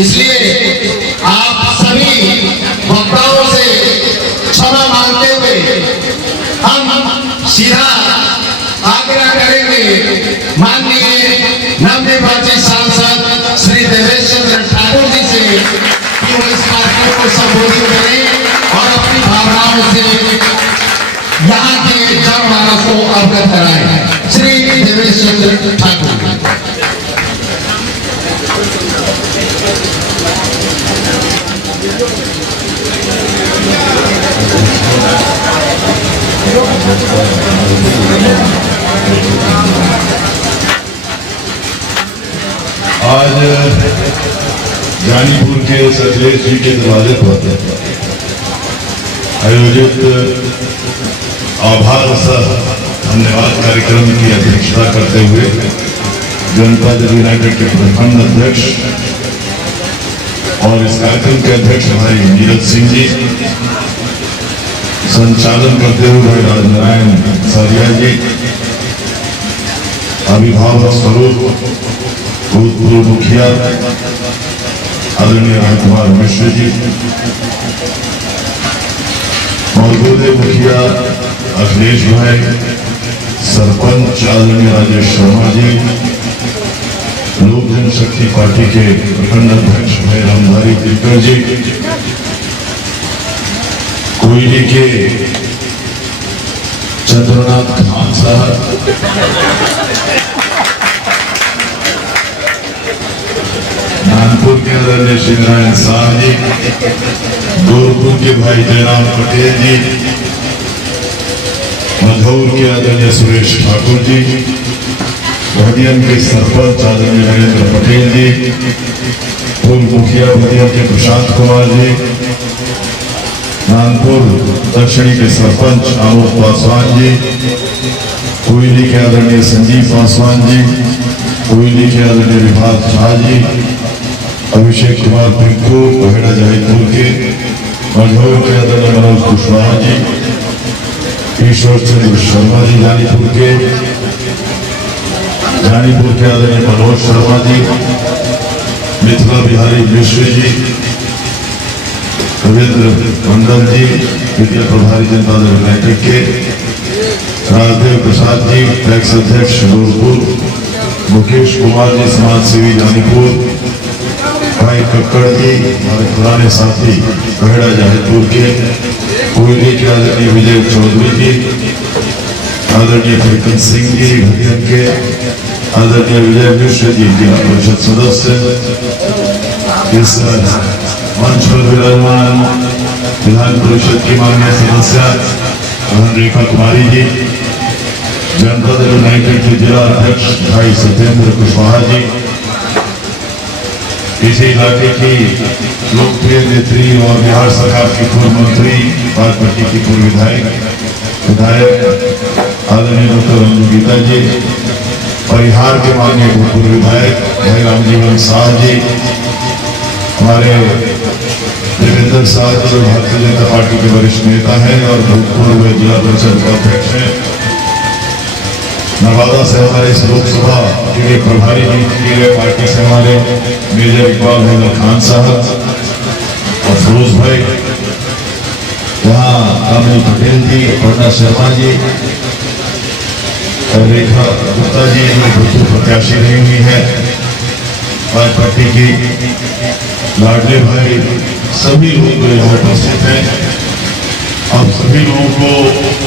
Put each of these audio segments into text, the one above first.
इसलिए आप सभी वक्ताओं से क्षमा मांगते हुए हम सीधा आग्रह करेंगे माननीय नवनिर्वाचित सांसद श्री देवेश चंद्र ठाकुर जी से कि वो इस कार्यक्रम को संबोधित करें और अपनी भावनाओं से यहाँ के जनमानस को अवगत कराएं। श्री देवेश चंद्र ठाकुर। आज जानीपुर के सचलेश जी के दरवाजे पर आयोजित आभार सह धन्यवाद कार्यक्रम की अध्यक्षता करते हुए जनता दल यूनाइटेड के प्रखंड अध्यक्ष और इस कार्यक्रम के अध्यक्ष भाई नीरज सिंह जी, संचालन करते हुए भाई राजनारायण सारिया जी, अभिभावक स्वरूप भूतपूर्व मुखिया आदरणीय राजकुमार मिश्र जी, मौजूदा मुखिया अखिलेश भाई, सरपंच आदरणीय राजेश शर्मा जी, लोक जनशक्ति पार्टी के प्रखंड अध्यक्ष भाई रामधारी तिलकर जी, कोयली के चंद्रनाथ खान साहब, नानपुर के आदरणीय श्री नारायण साहब जी, गोरखपुर के भाई जयराम पटेल जी, मधौर के आदरणीय सुरेश ठाकुर जी, भदियन के सरपंच आदरणीय नरेंद्र पटेल जी, पूर्व मुखिया भदियन के प्रशांत कुमार जी, नानपुर दक्षिणी के सरपंच आनोद पासवान जी, कोयली के आदरणीय संजीव पासवान जी, कोयली के आदरणीय विभाग झा जी, अभिषेक कुमार पिंकू कोहेड़ा जहीपुर के, मझौर के आदरणीय मनोज कुशवाहा जी, ईश्वर चंद्र शर्मा जी जानीपुर के, जानीपुर के आदरणीय मनोज शर्मा जी, मिथिला बिहारी मिश्र जी, रविंद्र मंडल जी विद्या प्रभारी जनता दल यूनाइटेड के, राजदेव प्रसाद जी टैक्स अध्यक्ष गोरखपुर, मुकेश कुमार जी समाज सेवी जानीपुर, भाई कक्कड़ जी हमारे पुराने साथी कोहेड़ा जहीपुर के, कोयली के आदरणीय विजय चौधरी जी, आदरणीय फरीकन सिंह जी भदियन के, आदरणीय विजय मिश्र जी जिला परिषद सदस्य, इस मंच पर विराजमान विधान परिषद की माननीय सदस्य रेखा कुमारी जी, जनता दल यूनाइटेड के जिला अध्यक्ष भाई सत्येंद्र कुशवाहा जी, इसी इलाके की लोकप्रिय नेत्री और बिहार सरकार की पूर्व मंत्री बागपट्टी की पूर्व विधायक आदरणीय डॉक्टर अंजू गीता जी, परिहार के माननीय भूतपूर्व विधायक भाई रामजीवन शाह जी, हमारे देवेंद्र साहब जो भारतीय जनता पार्टी के वरिष्ठ नेता हैं और भूतपूर्व जिला परिषद उपाध्यक्ष हैं, नवादा से हमारे इस लोकसभा के लिए प्रभारी नियुक्त किए गए पार्टी से हमारे मेजर इकबाल हैदर खान साहब और फिरोज भाई, यहाँ कामिनी पटेल जी, अपर्णा शर्मा जी, रेखा गुप्ता जी जो भूतपूर्व प्रत्याशी रही हुई है पार्टी की, लाडले भाई, सभी लोग यहाँ उपस्थित हैं। आप सभी लोगों को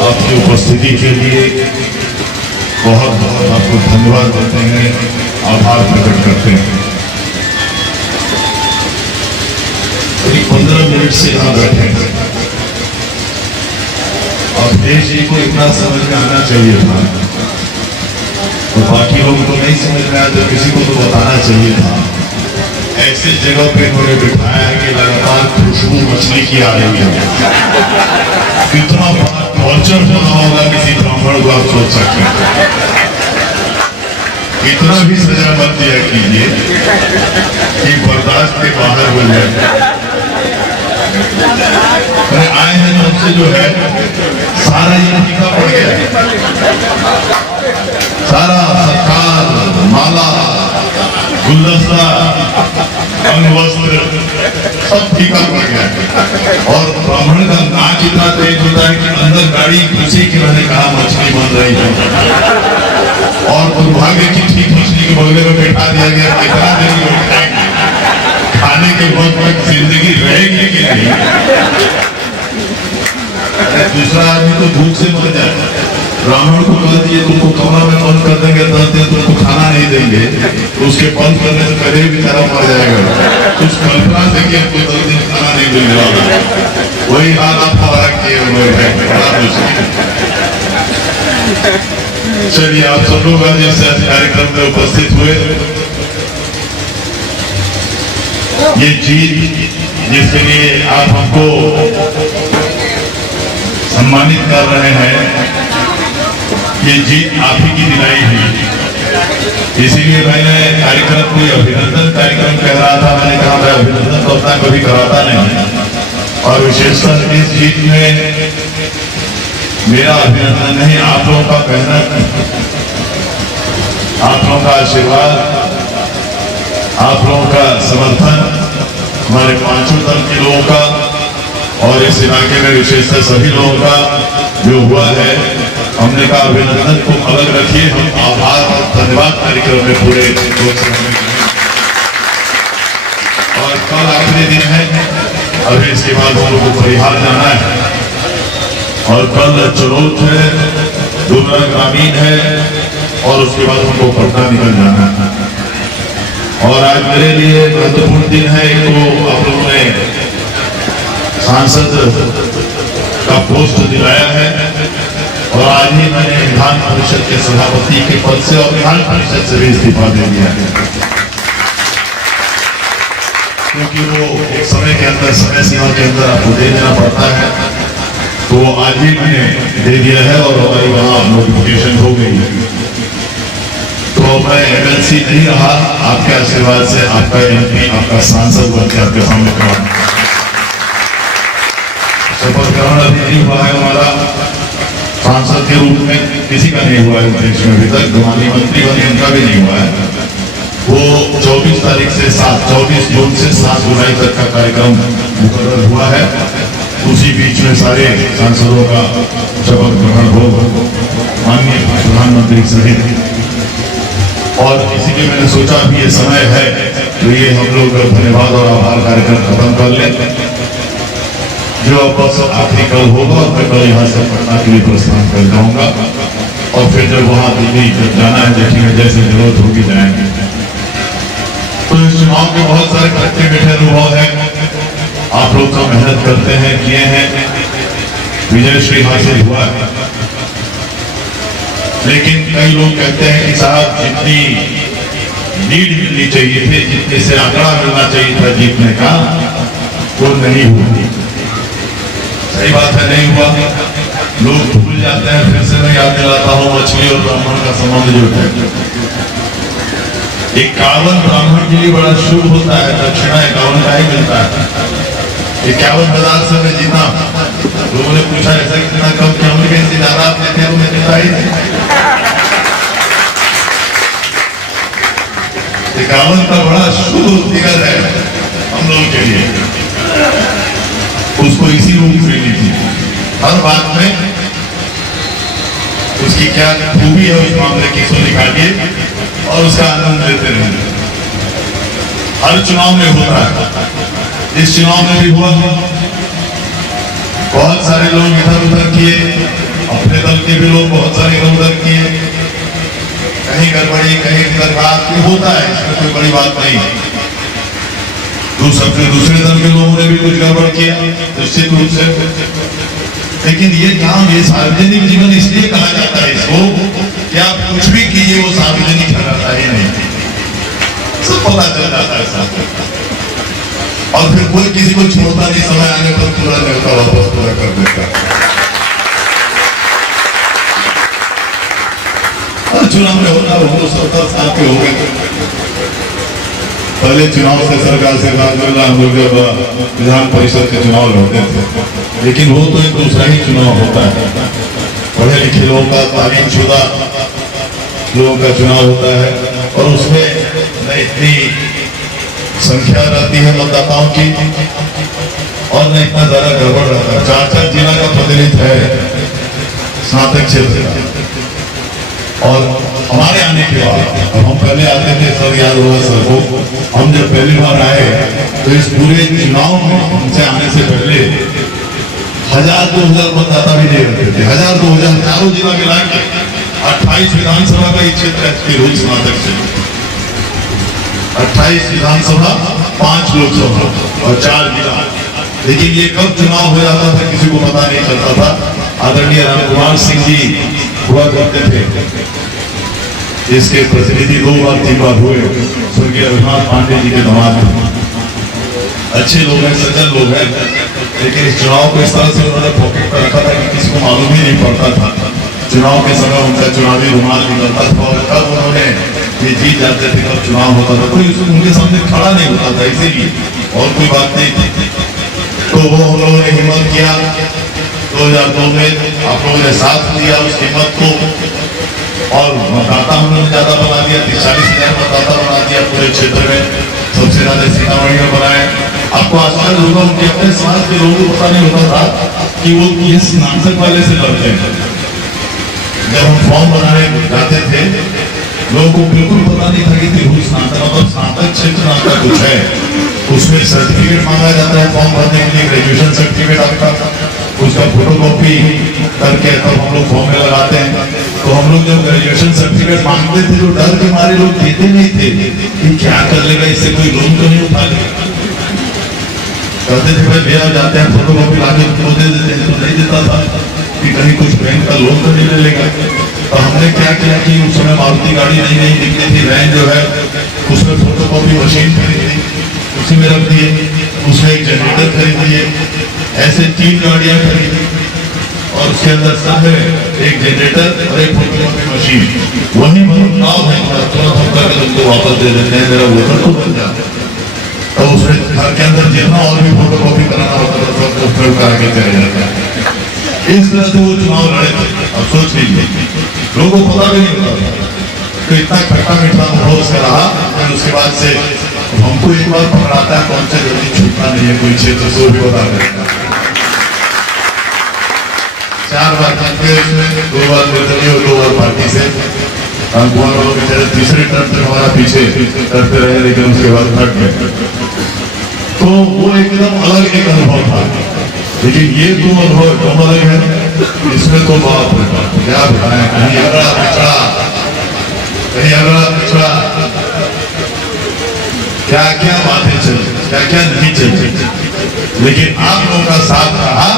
आपकी उपस्थिति के लिए बहुत बहुत आपको धन्यवाद देते हैं, आभार प्रकट करते हैं। करीब 15 मिनट से यहाँ बैठे हैं। अखिलेश जी को इतना समझ में आना चाहिए था, तो बाकी लोगों को नहीं समझ में आया तो किसी को तो बताना चाहिए था। ऐसे जगह पे इन्होंने बिठाया है कि लगातार खुशबू मछली की आ रही है। कितना बड़ा टॉर्चर होना होगा किसी ब्राह्मण को, आप सोच सकते हैं। इतना भी सजा मत दिया कीजिए कि बर्दाश्त के बाहर हो जाए। आए हैं तो हमसे जो है सारा ये फीका पड़ गया, सारा सरकार माला गुलदस्ता, अंग वस्त्र सब फीका पड़ गया। और ब्राह्मण का नाच इतना तेज होता है कि अंदर गाड़ी घुसी कि मैंने कहा मछली बन रही है, और दुर्भाग्य की ठीक मछली के बगले में बैठा दिया गया। कितना देर बैठाएंगे, खाने के वक्त तक जिंदगी रहेगी कि नहीं। दूसरा आदमी तो भूख से मर जाए, ब्राह्मण को कह दिए तुमको कमरा में बंद कर देंगे, 10 दिन तुमको खाना नहीं देंगे, तो उसके बंद करने से पहले भी बेचारा मर जाएगा। कुछ कल्पना से कि हमको 10 दिन खाना नहीं मिलने वाला, वही हाल आप फरा किए हुए हैं, बड़ा मुश्किल। चलिए, आप सब लोग आज इस कार्यक्रम में उपस्थित हुए। ये जीत जिसके लिए आप हमको सम्मानित कर रहे हैं, ये जीत आप ही की दिलाई हुई। इसीलिए मैंने कार्यक्रम को अभिनंदन कार्यक्रम कह रहा था। मैंने कहा मैं अभिनंदन तो अपना कभी कराता नहीं, और विशेषकर इस जीत में मेरा अभिनंदन नहीं, आप लोगों का मेहनत, आप लोगों का आशीर्वाद, आप लोगों का समर्थन, हमारे पांचों दल के लोगों का और इस इलाके में विशेषकर सभी लोगों का जो हुआ है। हमने कहा अभिनंदन को अलग रखिए, हम आभार और धन्यवाद कार्यक्रम में पूरे और कल आखिरी दिन है, अभी इसके बाद हम लोग को परिहार जाना है, और कल चरोत है, डुमरा ग्रामीण है, और उसके बाद हमको पटना निकल जाना है। और आज मेरे लिए महत्वपूर्ण दिन है। एक तो आप लोगों ने सांसद का पोस्ट दिलाया है, और आज ही मैंने विधान परिषद के सभापति के पद से और विधान परिषद से भी इस्तीफा दे दिया है, क्योंकि वो एक समय के अंदर, समय सीमा के अंदर आपको दे देना पड़ता है। तो आज ही मैंने दे दिया है, और हमारी वहां नोटिफिकेशन हो गई। तो मैं एमएलसी नहीं रहा, आपके आशीर्वाद से आपका एमपी, आपका सांसद बनकर आपके सामने शपथ ग्रहण अभी नहीं हुआ है हमारा सांसद के रूप में, किसी का नहीं हुआ है देश में अभी तक। गृह मंत्री बने, उनका भी नहीं हुआ है। वो 24 जून से 7 जुलाई तक का कार्यक्रम मुकर्रर हुआ है। उसी बीच में सारे सांसदों का शपथ ग्रहण हो, माननीय प्रधानमंत्री सहित। और इसीलिए मैंने सोचा अभी ये समय है तो ये हम लोग धन्यवाद और आभार कार्यक्रम खत्म कर लें, जो बस आखिरी कल होगा। और मैं कल यहाँ से पटना के लिए प्रस्थान कर जाऊंगा, और फिर जब वहां दिल्ली जाना है देखेंगे, जैसे जरूरत होगी जाएंगे। तो इस चुनाव के बहुत सारे खट्टे मीठे अनुभव है, आप लोग तो मेहनत करते हैं, किए हैं, विजय श्री हासिल हुआ है। लेकिन कई लोग कहते हैं कि साहब जितनी लीड मिलनी चाहिए थी, जितने से आंकड़ा मिलना चाहिए था जीतने का, वो नहीं हुआ। सही बात है, नहीं हुआ। लोग भूल जाते हैं, फिर से मैं याद दिलाता हूँ मछली और ब्राह्मण का संबंध जो है। 51 ब्राह्मण के लिए बड़ा शुभ होता है, दक्षिणा 51 का ही मिलता है। 51,000 से मैं जीता। लोगों ने पूछा ऐसा कितना कम, क्या हमने कैसे ज्यादा आप देते हैं, उन्हें देता ही नहीं। 51 का बड़ा शुभ फिगर है हम लोगों के लिए। उसको इसी रूप में लीजिए, हर बात में उसकी क्या खूबी है उस मामले की, इसको निकालिए और उसका आनंद लेते रहिए। हर चुनाव में होता है, इस चुनाव में भी हुआ। बहुत सारे लोग इधर उधर किए, अपने दल के भी लोग बहुत सारे इधर उधर किए, कहीं गड़बड़ी कहीं दरगाह होता है, इसमें कोई बड़ी बात नहीं। दूसरे दल के लोगों ने भी कुछ गड़बड़ किया निश्चित रूप से, लेकिन ये काम, ये सार्वजनिक जीवन इसलिए कहा जाता है इसको कि आप कुछ भी कीजिए वो सार्वजनिक ठहराता ही नहीं, सब पता चल जाता है साथ। और फिर कोई किसी को छोड़ता नहीं, समय आने पर पूरा न्योता वापस पूरा कर देता। चुनाव में होता है, 70 साल के हो गए। पहले चुनाव से सरकार से बात करना, हम लोग जब विधान परिषद के चुनाव लड़ते थे, लेकिन वो तो एक दूसरा ही चुनाव होता है। पढ़े लिखे लोगों का, तालीम शुदा लोगों का चुनाव होता है, और उसमें न इतनी संख्या रहती है मतदाताओं की और न इतना ज्यादा गड़बड़ रहता है। 4-4 जिला का प्रतिनिधित्व है स्नातक क्षेत्र का। और हमारे आने के बाद, अब हम पहले आते थे, सब याद होगा सर को, हम जब पहली बार आए तो इस पूरे चुनाव में हमसे आने से पहले 1000-2000 मतदाता भी नहीं रहते थे। 1000-2000 चारों जिला मिला के 28 विधानसभा का क्षेत्र है तिरहुत स्नातक क्षेत्र। 28 विधानसभा, 5 लोकसभा और 4 जिला। लेकिन ये कब चुनाव हो जाता था किसी को पता नहीं चलता था। आदरणीय रामकुमार सिंह जी हुआ करते थे, इसके प्रतिनिधि 2 बार 3 बार हुए। स्वर्गीय रघुनाथ पांडे जी के दामाद अच्छे लोग हैं, सज्जन लोग हैं, लेकिन इस चुनाव को इस तरह से उन्होंने पॉकेट पर रखा था कि किसी को मालूम ही नहीं पड़ता था। चुनाव के समय उनका चुनावी रुमाल निकलता था और कब उन्होंने ये जीत जाते थे, कब चुनाव होता था, कोई उनके सामने खड़ा नहीं होता था, इसीलिए और कोई बात नहीं थी। तो वो हम लोगों ने हिम्मत किया। 2002 में आप लोगों ने साथ दिया उस हिम्मत को और मतदाता हम लोगों ने ज्यादा बना दिया। 40,000 मतदाता बना दिया पूरे क्षेत्र में, सबसे ज्यादा सीतामढ़ी में बनाए। आपको आश्चर्य होगा, उनके अपने समाज के लोगों को पता नहीं होता था कि वो किस नाटक वाले से लड़ते हैं। जब हम फॉर्म बनाने जाते थे, लोगों को बिल्कुल पता नहीं था कि तिरहुत स्नातक मतलब स्नातक क्षेत्र नाम का कुछ है। उसमें सर्टिफिकेट मांगा जाता है फॉर्म भरने के लिए, ग्रेजुएशन सर्टिफिकेट आपका, उसका फोटोकॉपी करके तब हम लोग फॉर्म में लगाते हैं। तो हम लोग जब ग्रेजुएशन सर्टिफिकेट मांगते थे तो डर के मारे लोग देते नहीं थे कि क्या कर लेगा, इससे कोई लोन तो नहीं उठा लेगा। कहते थे भाई भैया जाते हैं फोटोकॉपी लाके उनको दे देते हैं, तो नहीं देता था कि कहीं कुछ बैंक का लोन तो नहीं ले लेगा। तो हमने क्या किया कि उस समय मारुति गाड़ी नहीं दिखती थी, वैन जो है उसमें फोटोकॉपी मशीन खरीदी, उसी में रख दिए, उसमें एक जनरेटर खरीद दिए, ऐसे 3 गाड़ियां खरीदी और उसके अंदर सब है एक जनरेटर और एक फोटोकॉपी मशीन। वही नाव है, तुरंत हम करके तुमको वापस दे देते हैं, मेरा वोटर तो बन जाता है। तो उसमें घर के अंदर जितना और भी फोटोकॉपी कराना होता था सब तो फिर करा के चले जाता है। इस तरह से वो चुनाव लड़े थे। अब सोच लीजिए, लोगों को पता भी नहीं होता था। तो इतना खट्टा मीठा अनुभव उसका रहा। फिर उसके बाद से हमको एक बार पकड़ाता है, कौन से जल्दी छूटना नहीं है कोई क्षेत्र से, वो भी बता देता है। 4 बार जीते, 2 बार निर्दलीय और 2 बार पार्टी से। हम लोगों के तरह तीसरे टर्म तक हमारा पीछे करते रहे, लेकिन उसके बाद हट गए। तो वो एकदम अलग एक अनुभव था। लेकिन ये 2 अनुभव एकदम अलग है। इसमें तो बाप रे बाप क्या बताएं, कहीं अगड़ा पिछड़ा, कहीं अगड़ा पिछड़ा, क्या क्या बातें चली, क्या क्या नहीं चली। लेकिन आप लोगों का साथ रहा,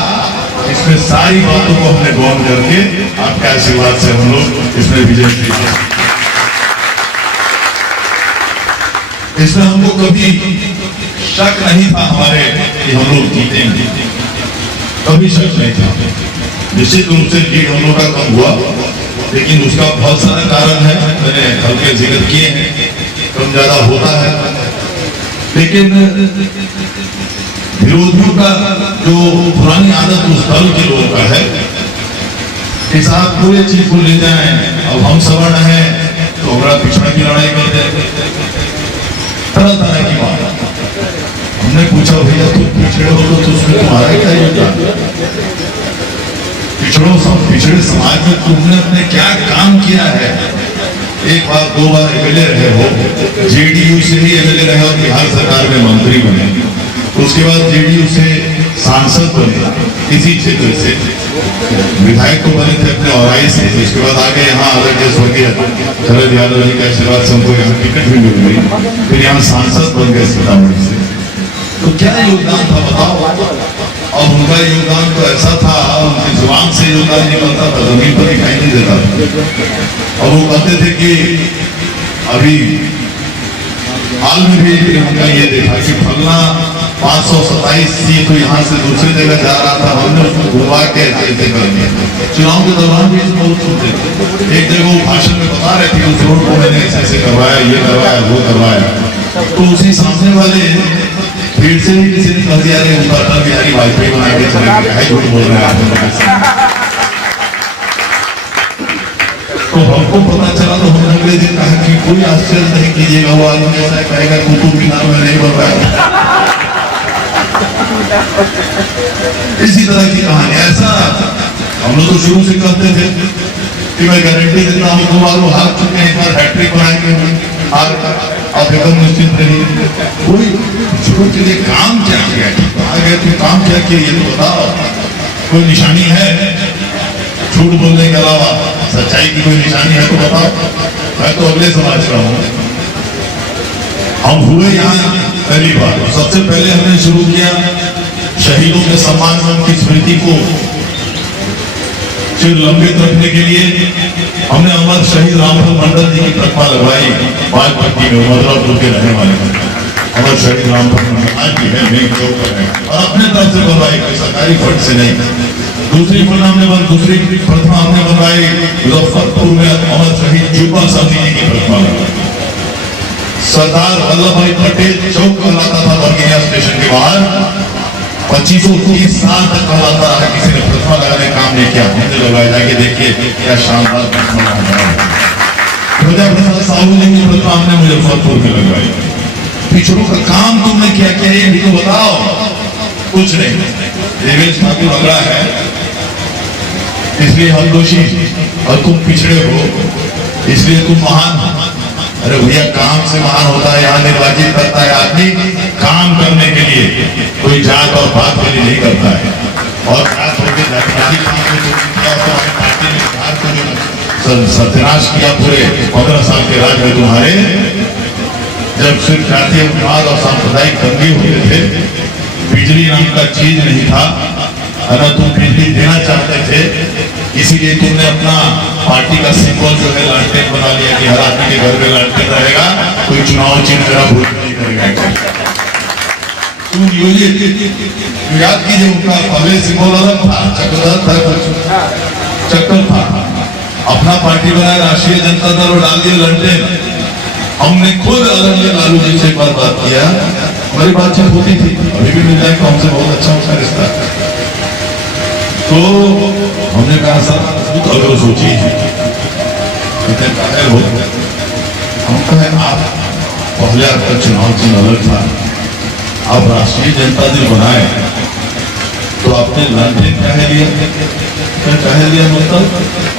इसमें सारी बातों को हमने गौर करके आपके आशीर्वाद से हम लोग इसमें विजय किए। इसमें हमको कभी शक नहीं था हमारे कि हम लोग जीतेंगे, कभी शक नहीं था। निश्चित रूप से लीड हम लोग का कम हुआ, लेकिन उसका बहुत सारा कारण है, मैंने हल्के जिक्र किए हैं, कम ज्यादा होता है। लेकिन विरोधियों का जो पुरानी आदत उस दल के लोगों का है कि साहब पूरे चीज को ले जाएं, अब हम सवर्ण हैं तो हमारा पिछड़ा की लड़ाई करते हैं, तरह तरह की बात। हमने पूछा भैया तुम पिछड़े हो तो उसमें तुम्हारा क्या योगदान? पिछड़े समाज में तुमने अपने क्या काम किया है? एक बार 2 बार एमएलए रहे हो, जेडीयू से ही एमएलए रहे और बिहार सरकार में मंत्री बने, उसके बाद जेडीयू से सांसद बने, इसी क्षेत्र से विधायक तो बने थे अपने औराई से, उसके बाद आगे यहाँ आदरणीय स्वर्गीय शरद यादव जी के आशीर्वाद से हमको यहाँ टिकट भी मिल गई, फिर यहाँ सांसद बन गए सीतामढ़ी से। तो क्या योगदान था बताओ? और उनका योगदान तो ऐसा था, उनकी जुबान से योगदान निकलता था, जमीन पर दिखाई नहीं देता था। और वो कहते थे कि अभी हाल में भी हमने ये देखा कि फलना 527 सीट तो यहाँ से दूसरी जगह जा रहा था, हमने उसको घुमा के ऐसे कर दिया। चुनाव के दौरान भी बहुत सुनते थे। एक जगह वो भाषण में बता रहे थे उस रोड को मैंने ऐसे करवाया, ये करवाया, वो करवाया। तो उसी सामने वाले भीड़ से ही किसी ने कह दिया उनका अटल बिहारी वाजपेयी बना के चले गए, झूठ बोल रहे हैं आप। तो हमको पता चला तो हमने अगले दिन कहा कि कोई आश्चर्य नहीं कीजिएगा, वो आदमी ऐसा कहेगा कुतुब मीनार में नहीं बन रहा है। इसी तरह की कहानी ऐसा हम लोग तो शुरू से कहते थे कि मैं गारंटी देता हूँ 2 बार वो हार चुके हैं, एक बार हैट्रिक बनाएंगे हार कर, आप एकदम निश्चिंत रहिए। कोई शुरू के लिए काम क्या किया, आगे तो काम क्या किया ये तो बताओ, कोई निशानी है झूठ बोलने के अलावा, सच्चाई की कोई निशानी है तो बताओ। मैं तो अगले समाज का हूँ। हम हुए यहाँ पहली बार, सबसे पहले हमने शुरू किया शहीदों के सम्मान में उनकी स्मृति को चिर लंबित रखने के लिए हमने अमर शहीद रामफल मंडल जी की प्रतिमा लगवाई बागपट्टी में, मधुरापुर के रहने वाले अमर शहीद रामफल मंडल आज भी है, मेन चौक पर है, और अपने तरफ से बनवाई, कोई सरकारी फंड से नहीं। दूसरी प्रतिमा हमने बनवाई मुजफ्फरपुर में अमर शहीद जुब्बा साहनी जी की प्रतिमा लगवाई। सरदार वल्लभ भाई पटेल चौक कहलाता था बर्गिनिया स्टेशन के बाहर, 25-30 साल तक कहलाता रहा, किसी ने प्रतिमा लगाने का काम नहीं किया। हमने लगाया, जाके देखिए क्या शानदार प्रतिमा लगाया। प्रजा प्रसाद साहू जी की प्रतिमा हमने मुजफ्फरपुर में लगवाई। पिछड़ों का काम तुमने क्या किया ये भी तो बताओ। कुछ नहीं, देवेश ठाकुर अगड़ा है इसलिए हम दोषी और तुम पिछड़े हो इसलिए तुम महान हो। अरे भैया काम से महान होता है, यहाँ निर्वाचित करता है आदमी काम करने के लिए, कोई जात और बात के लिए नहीं करता है। और खास होकर जातिवादी काम को जो किया तो हमें पार्टी ने बिहार को जो सत्यानाश किया पूरे 15 साल के राज में तुम्हारे, जब सिर्फ जातीय उन्माद और सांप्रदायिक दंगे हुए थे, बिजली नाम का चीज नहीं था, अगर तुम बिजली देना चाहते थे इसीलिए तुमने अपना पार्टी का सिंबल जो है लालटेन बना लिया कि हर आदमी के घर में लालटेन रहेगा, कोई चुनाव चिन्ह मेरा भूल नहीं करेगा। तुम याद कीजिए उनका पहले सिंबल अलग था, चक्कर था, अपना पार्टी बनाया राष्ट्रीय जनता दल और डाल दिया लालटेन। हमने खुद अलग लालू जी से एक बार बात किया, हमारी बातचीत होती थी, अभी भी मिल जाए तो हमसे बहुत अच्छा उसका रिश्ता। तो हमने कहा सर अगर सोचिए कितने कायल हो, हम कहे आप पहले आपका चुनाव चिन्ह अलग था, आप राष्ट्रीय जनता दल बनाए तो आपने लालटेन कहे लिया, मतलब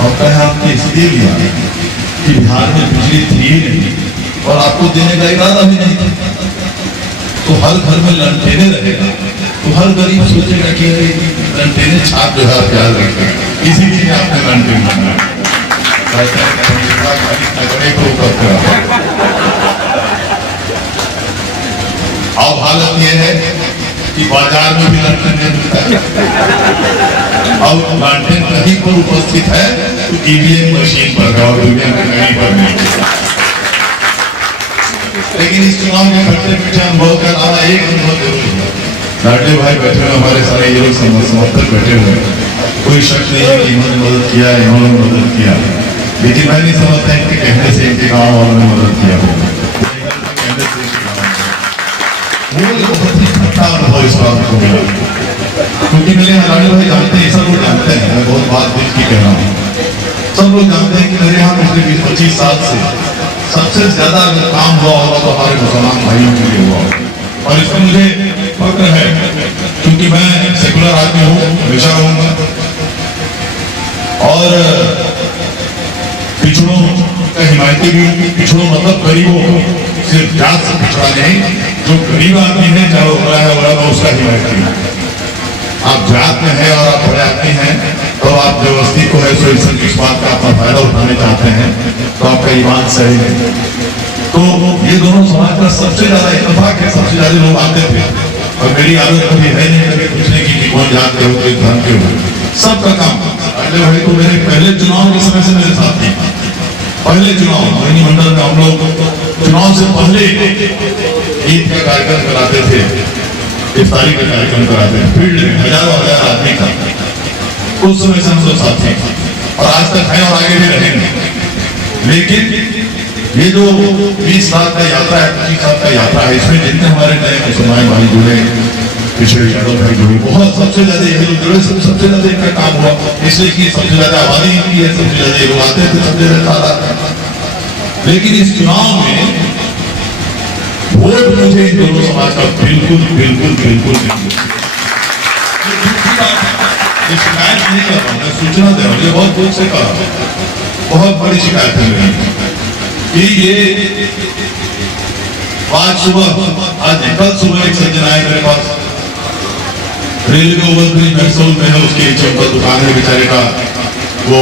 और कहे आपने इसलिए लिया कि बिहार में बिजली थी ही नहीं और आपको देने का इरादा भी नहीं था। तो हर घर में लालटेने रहेगा तो हर गरीब सोचेगा कि लालटेने छाप जो है प्यार रखेगा, इसीलिए आपने लालटेन बनाया। अब हालत यह है कि बाजार में भी लालटेन नहीं मिलता है। अब लालटेन कहीं पर उपस्थित है तो ईवीएम मशीन पर और दुनिया में कहीं पर नहीं। लेकिन इस चुनाव में खट्टे मीठे अनुभव का अलावा एक अनुभव जरूर है। लाडले भाई बैठे हुए, हमारे सारे ये लोग समर्थक बैठे हुए, कोई शक नहीं है कि इन्होंने मदद किया, इन्होंने मदद किया, लेकिन मैं नहीं समझता इनके कहने से इनके गाँव वालों ने मदद किया हो। वो बहुत ही खट्टा अनुभव इस बात को मिला, क्योंकि मेरे यहाँ लाडले भाई जानते हैं, सब लोग जानते हैं, मैं बहुत बात दिल की कह रहा हूँ, सब लोग जानते हैं कि मेरे यहाँ पिछले 20-25 साल से सबसे ज्यादा अगर काम हुआ होगा तो हमारे मुसलमान भाइयों के लिए हुआ, और इसमें मुझे फक्र है क्योंकि मैं सेकुलर आदमी हूँ, हमेशा रहूंगा। और पिछड़ों का हिमायती भी हूँ, पिछड़ों मतलब गरीबों को, सिर्फ जात से पिछड़ा नहीं, जो गरीब आदमी है चाहे वो बड़ा है बड़ा, मैं उसका हिमायती हूँ। आप जात में है और आप बड़े आदमी हैं तो आप व्यवस्थित को है इस बात का अपना फायदा उठाने चाहते हैं तो आपका ईमान सही है। तो ये दोनों समाज का सबसे ज्यादा इत्तेफाक है, सबसे ज्यादा लोग आते थे, और मेरी आदत कभी है नहीं कभी पूछने की कि कौन जात के हो, कोई धर्म के हो, सबका काम। अगले भाई तो मेरे पहले चुनाव के समय से मेरे साथ थे, पहले चुनाव मोहिनी मंडल में हम लोग चुनाव से पहले ईद का कार्यक्रम कराते थे, इफ्तारी का कार्यक्रम कराते हैं, फील्ड में हजारों आदमी था, उस समय से हम सब साथ थे और आज तक हैं और आगे भी रहेंगे। लेकिन ये जो 20 साल का यात्रा है, 25 साल का यात्रा है, इसमें जितने हमारे नए मुसलमान भाई जुड़े, पिछड़े यादव भाई जो बहुत सबसे ज्यादा सबसे ज्यादा इनका काम हुआ, इसलिए कि सबसे ज्यादा आबादी इनकी है, सबसे ज्यादा लोग आते थे, सबसे ज्यादा। लेकिन इस चुनाव में वोट मुझे इन दोनों समाज का बिल्कुल बिल्कुल बिल्कुल शिकायत नहीं कर रहा हूं, मैं सूचना दे रहा हूं। ये बहुत दूर से कहा, बहुत बड़ी शिकायत है मेरी कि ये आज कल सुबह एक सज्जन आए मेरे पास, रेलवे ओवरब्रिज महसूल में है, उसके नीचे उनका दुकान है बेचारे का, वो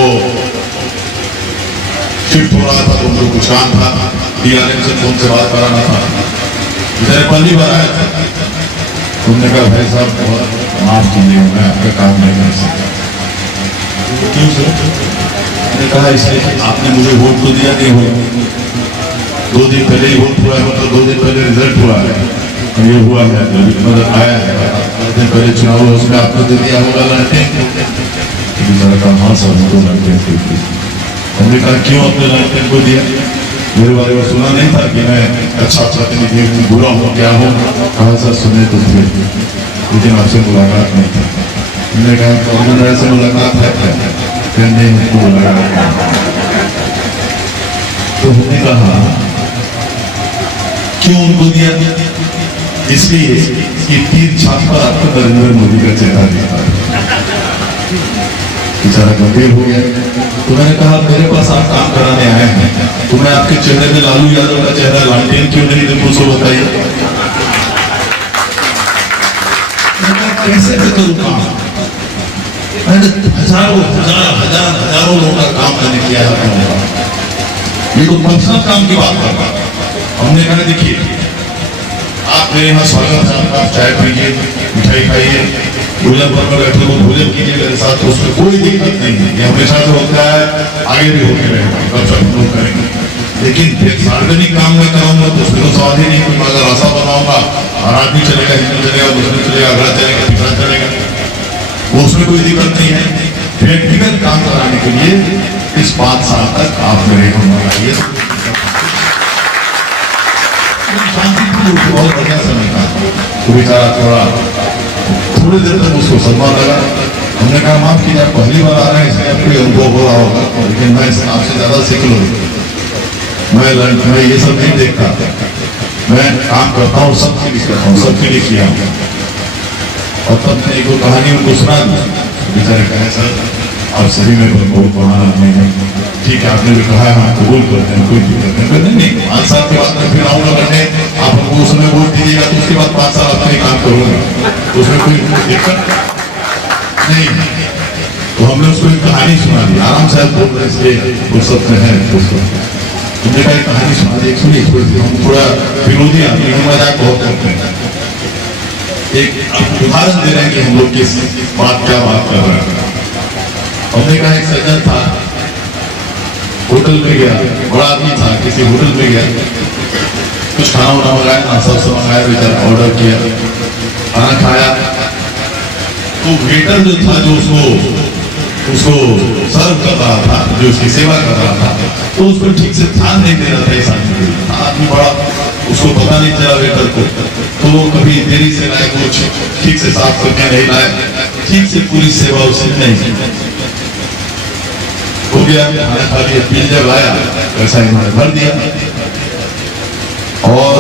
शिफ्ट हो रहा था तो उनको कुछ काम था, डीआरएम से फोन से बात कराना था, बेचारे पहली बार आए थे। उन्होंने कहा भाई साहब बहुत माफ कीजिए, मैं आपका काम नहीं कर सकता। क्यों सर? मैंने कहा इसलिए कि आपने मुझे वोट तो दिया नहीं, हो 2 दिन पहले ही वोट हुआ है, मतलब 2 दिन पहले रिजल्ट हुआ है, ये हुआ है मतलब आया है, 2 दिन पहले चुनाव हुआ, उसमें आपको दे दिया होगा लालटेन। बेचारा कहा हाँ सर हमको लालटेन को दिया। हमने कहा क्यों अपने लालटेन को दिया? मेरे बारे में सुना नहीं था कि मैं अच्छा प्रतिनिधि हूँ, बुरा हूँ, क्या हूँ? कहा सर सुने तो थे, लेकिन आपसे मुलाकात नहीं था। मैंने कहा कॉर्नर से मुलाकात है क्या? नहीं हमको मुलाकात नहीं। तो हमने कहा क्यों उनको दिया? इसलिए कि तीर छाप पर आपको नरेंद्र मोदी का चेहरा दिखा, बेचारा गंभीर हो गया। तो मैंने कहा मेरे पास आप काम कराने आए हैं, तो मैं आपके चेहरे में लालू यादव का चेहरा लालटेन क्यों नहीं देखूं, सो बताइए कैसे मैं करूं काम? मैंने हजारों लोगों का काम मैंने किया है, ये तो पर्सनल काम की बात कर रहा। हमने कहा देखिए आप मेरे यहाँ स्वागत है, आप चाय पीजिए, मिठाई खाइए, भोजन पर बैठे हो भोजन कीजिए मेरे साथ, तो उसमें कोई दिक्कत नहीं है, ये हमेशा से होता है, आगे भी होते रहेगा, कब सब लोग करेंगे। लेकिन फिर सार्वजनिक काम में कराऊंगा तो उसमें तो सवाल ही नहीं, कोई अगर रास्ता बनाऊंगा और आदमी चलेगा, हिंदू चलेगा, मुस्लिम चलेगा, अगला चलेगा, पिछड़ा चलेगा, वो उसमें कोई दिक्कत नहीं है। व्यक्तिगत काम कराने के लिए इस 5 साल तक आप मेरे को बनाइए, बहुत बढ़िया समय था। तो बेचारा थोड़ी देर तक उसको सदमा लगा। हमने कहा माफ कीजिए आप पहली बार आ रहे हैं, इसलिए आपको अनुभव हो रहा होगा, लेकिन मैं आपसे ज्यादा सीख लूँ, मैं ये सब नहीं देखता, मैं काम करता हूँ, सबके लिए करता हूँ, सबके लिए किया। और तब मैंने एक कहानी उनको सुना दी, बेचारे कहे सर आप सभी में बहुत बढ़ाना नहीं है, ठीक है आपने जो कहा है हम कबूल करते हैं, कोई दिक्कत नहीं। 5 साल के बाद मैं फिर आऊंगा करने, आप हमको उसमें वोट दीजिएगा तो उसके बाद 5 साल अपने काम करूंगा, उसमें कोई दिक्कत नहीं। तो हमने उसको एक कहानी सुना दी, आराम से बोल रहे इसलिए फुर्सत में है, तुमने कहा कहानी सुना दी, सुनिए हम थोड़ा विरोधी आदमी मजाक बहुत करते हैं। एक उदाहरण दे रहे हैं कि हम लोग किस बात क्या बात कर रहे हैं। हमने कहा एक सज्जन था, होटल में गया, बड़ा आदमी था, किसी होटल में गया, कुछ खाना वाना मंगाया, नाश्ता मंगाया, बेचारा ऑर्डर किया, खाना खाया, तो वेटर जो था जो उसको सर्व कर रहा था, जो उसकी सेवा कर रहा था, तो उस पर ठीक से ध्यान नहीं दे रहा था। इस आदमी बड़ा उसको पता नहीं चला वेटर को, तो वो कभी देरी से लाए, कुछ ठीक से साफ करके नहीं लाए, ठीक से पूरी सेवा उसने नहीं की। हो गया खाना खा लिया, बिल जब आया पैसा इन्होंने भर दिया। और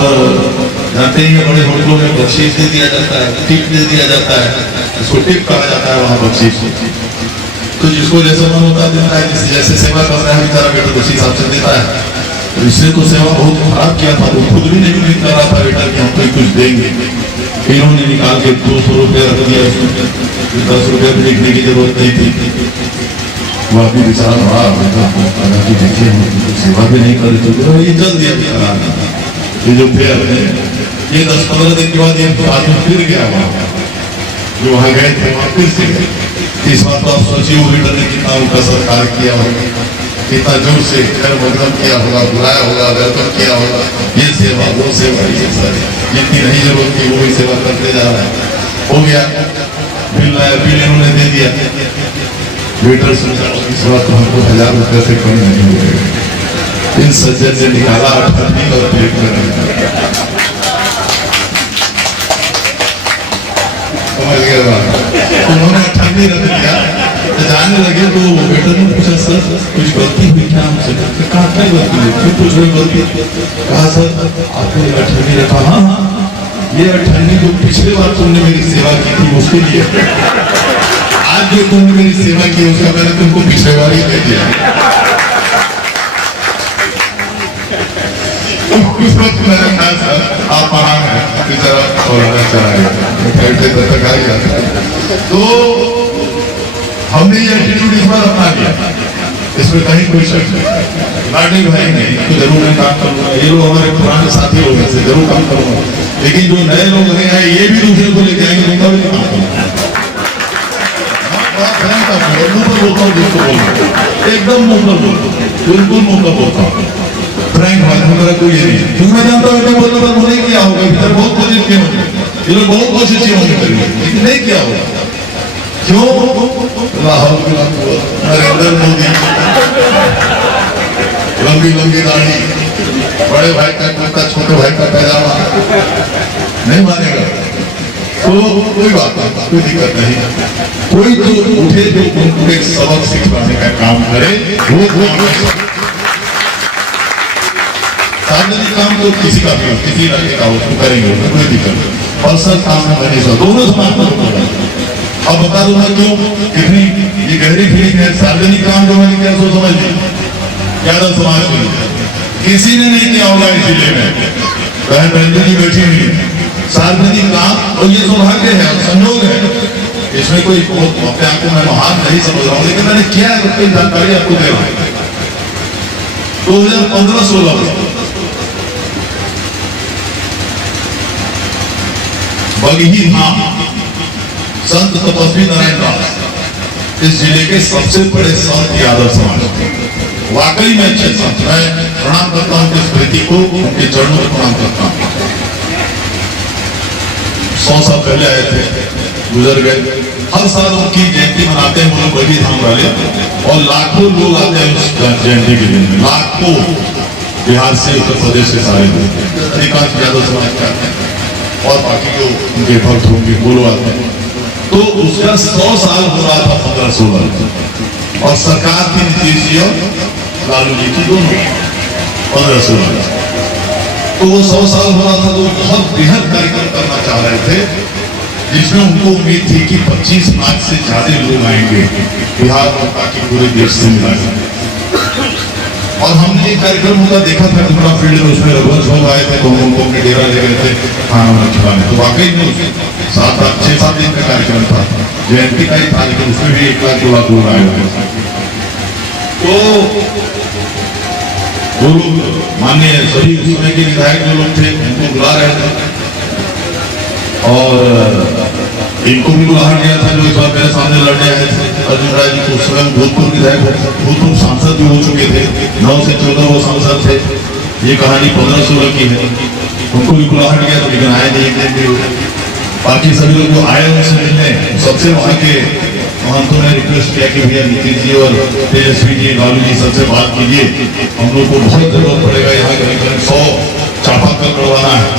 जानते ही बड़े होटलों में बख्शीश दे दिया जाता है, टिप दे दिया जाता है, इसको टिप कहा जाता है वहाँ बख्शीश। तो जिसको जैसे मन होता देता है, जैसे सेवा कर रहा है बेचारा वेटर उसी हिसाब से देता है। तो इसने तो सेवा बहुत खराब किया था, वो खुद भी नहीं उम्मीद कर रहा था वेटर कि हम कोई कुछ देंगे। इन्होंने निकाल के 200 रुपये रख दिया, 10 रुपये भी लिखने की जरूरत नहीं थी। वो आदमी बेचारा बड़ा देखिए सेवा भी नहीं कर रहे, तो ये जल दिया बेचारा। ये जो थे अपने ये 10-15 दिन के बाद ये आदमी फिर गया वहाँ, जो वहाँ गए थे वहाँ फिर से गए। इस बात को आप सोचिए वो लीडर ने कितना उनका सरकार किया होगा, कितना जोर से घर वेलकम किया होगा, बुलाया होगा, वेलकम किया होगा, ये सेवा वो सेवा, ये सारी जितनी नहीं जरूरत थी वो भी सेवा करते जा रहा है। हो गया बिल आया, बिल इन्होंने दे दिया, वेटर सोचा इस बात तो हमको 1000 रुपये से कम नहीं मिलेगा। इन सज्जन ने निकाला 18 और प्लेट में ठंडी रख दिया। तो जाने लगे तो वेटर ने पूछा सर कुछ गलती हुई क्या हमसे? कहा क्या गलती हुई? क्यों पूछ रहे गलती? कहा सर आपने ठंडी रखा। हाँ हाँ ये ठंडी जो पिछली बार तुमने मेरी सेवा की थी उसके लिए, आज जो तुमने मेरी सेवा की उसका मैंने तुमको पिछले बार ही दे दिया। उस वक्त मैंने कहा सर आप महान है, बेचारा कोरोना चला गया, बैठे तक आ गया। तो हमने ये एटीट्यूड इस बार अपना लिया, इसमें कहीं कोई शक नहीं। लाडली भाई नहीं तो जरूर मैं काम करूंगा, ये लोग हमारे पुराने साथी लोग हैं से जरूर काम करूंगा, लेकिन जो नए लोग हैं ये भी दूसरे को लेके आएंगे उनका भी काम करूंगा। मुंह पर बोलता हूँ जिसको बोलता हूँ, एकदम मुंह पर बोलता हूँ, बिल्कुल मुंह पर बोलता हूँ। फ्रैंक बात मेरा कोई ये नहीं, क्योंकि मैं जानता हूँ बोलने पर वो नहीं किया होगा, इधर बहुत कोशिश किए होंगे, ये लोग बहुत कोशिश किए होंगे करेंगे, लेकिन नहीं किया होगा। क्यों? नरेंद्र मोदी, लंबी लंबी दाढ़ी, बड़े भाई का कुर्ता, छोटे भाई का पैजामा, नहीं मानेगा तो कोई बात नहीं, कोई दिक्कत नहीं। कोई तो उठे जो उनको एक सबक सिखाने का काम करे, वो सार्वजनिक काम तो किसी का भी हो, किसी राज्य का हो तो करेंगे, कोई दिक्कत नहीं। पर्सनल काम में बने सो दोनों समाज में होगा। अब बता दूं मैं क्यों, कितनी ये गहरी फीलिंग है। सार्वजनिक काम जो मैंने किया सो समझ ली, ज्यादा समाज में किसी ने नहीं किया होगा इस जिले में, बहन बहन जी बैठी हुई है। सार्वजनिक काम, और ये सौभाग्य है, संयोग है, इसमें कोई अपने आप को मैं महान नहीं समझ रहा हूँ, लेकिन मैंने किया है उसकी जानकारी आपको दे रहा हूँ। 2015-16 बगही धाम संत तपस्वी नारायण दास इस जिले के सबसे बड़े संत यादव समाज, वाकई में अच्छे संत। मैं प्रणाम करता हूँ उनकी स्मृति को, उनके चरणों को प्रणाम करता हूँ। 100 साल पहले आए थे, गुजर गए। हर साल उनकी जयंती मनाते हैं वो लोग बगही धाम वाले, और लाखों लोग आते हैं उस जयंती के दिन में, लाखों बिहार से, उत्तर प्रदेश से सारे लोग, अधिकांश यादव समाज के आते हैं, और बाकी जो उनके भक्त होंगे वो लोग आते हैं। तो उसका 100 साल हो रहा था 15-16, और सरकार की नीतीश जी और लालू जी की दोनों 15-16, तो वो 100 साल हो रहा था। तो बहुत बृहद कार्यक्रम करना चाह रहे थे, जिसमें उनको उम्मीद थी कि 25 लाख से ज्यादा लोग आएंगे बिहार और बाकी पूरे देश से मिलाकर। और हमने एक कार्यक्रम उनका देखा था टुकड़ा फील्ड में, उसमें रघुवंश लोग आए थे, उनको के डेरा ले गए थे खाना खिलाने। तो वाकई में 6-7 दिन का कार्यक्रम था, जयंती का ही था, लेकिन उसमें भी 1 लाख 2 लाख लोग आए हुए। तो वो लोग माननीय सभी उस समय के विधायक जो लोग थे उनको बुला रहे थे, और इनको भी बुलाया गया था जो इस बार मेरे सामने लड़ने आए थे। अर्जुन राय जी को स्वयं भूतपूर्व विधायक, भूतपूर्व सांसद भी हो चुके थे, 9 से 14 वो सांसद थे। ये कहानी 15-16 की है। उनको भी बुलाया गया था, लेकिन आए नहीं, एक दिन भी हो गए। बाकी सभी लोग जो आए उनसे मिलने, सबसे वहाँ के महंतों ने रिक्वेस्ट किया कि भैया नीतीश जी और तेजस्वी जी, लालू जी सबसे बात कीजिए, हम लोग को बहुत जरूरत पड़ेगा, यहाँ करीब 100 चापाकल करवाना है,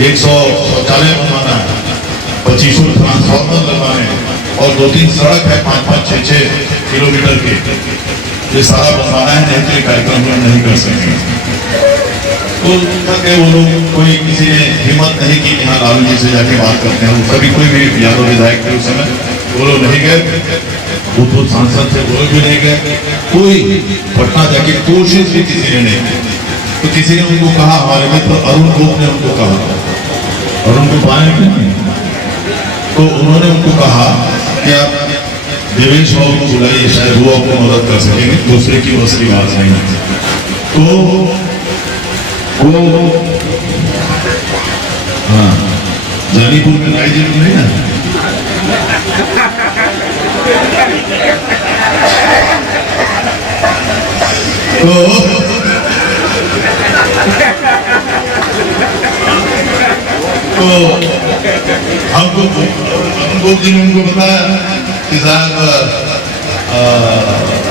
100 शौचालय बनवाना है, 25 ट्रांसफार्मर लगवाने, और 2-3 सड़क है 5-5, 6-6 किलोमीटर के, ये सारा बनवाना है, नहीं तो ये कार्यक्रम हम नहीं कर सकेंगे। तो वो लोग, कोई किसी ने हिम्मत नहीं की कि हाँ लालू जी से जाके बात करते हैं। कभी कोई भी यादव विधायक थे उस समय, वो लोग नहीं गए, भूतपूर्व सांसद थे वो लोग भी नहीं गए, कोई पटना जाके कोशिश भी किसी ने नहीं की। तो किसी ने उनको कहा, हमारे मित्र अरुण गोप ने उनको कहा, अरुण गोप आए नहीं, तो उन्होंने उनको कहा कि आप देवेश बाबू को बुलाइए, शायद वो आपको मदद कर सकेंगे, दूसरे की बस की बात नहीं। तो वो हाँ जानीपुर में राय जी नहीं ना, तो हमको जी ने उनको बताया कि साहब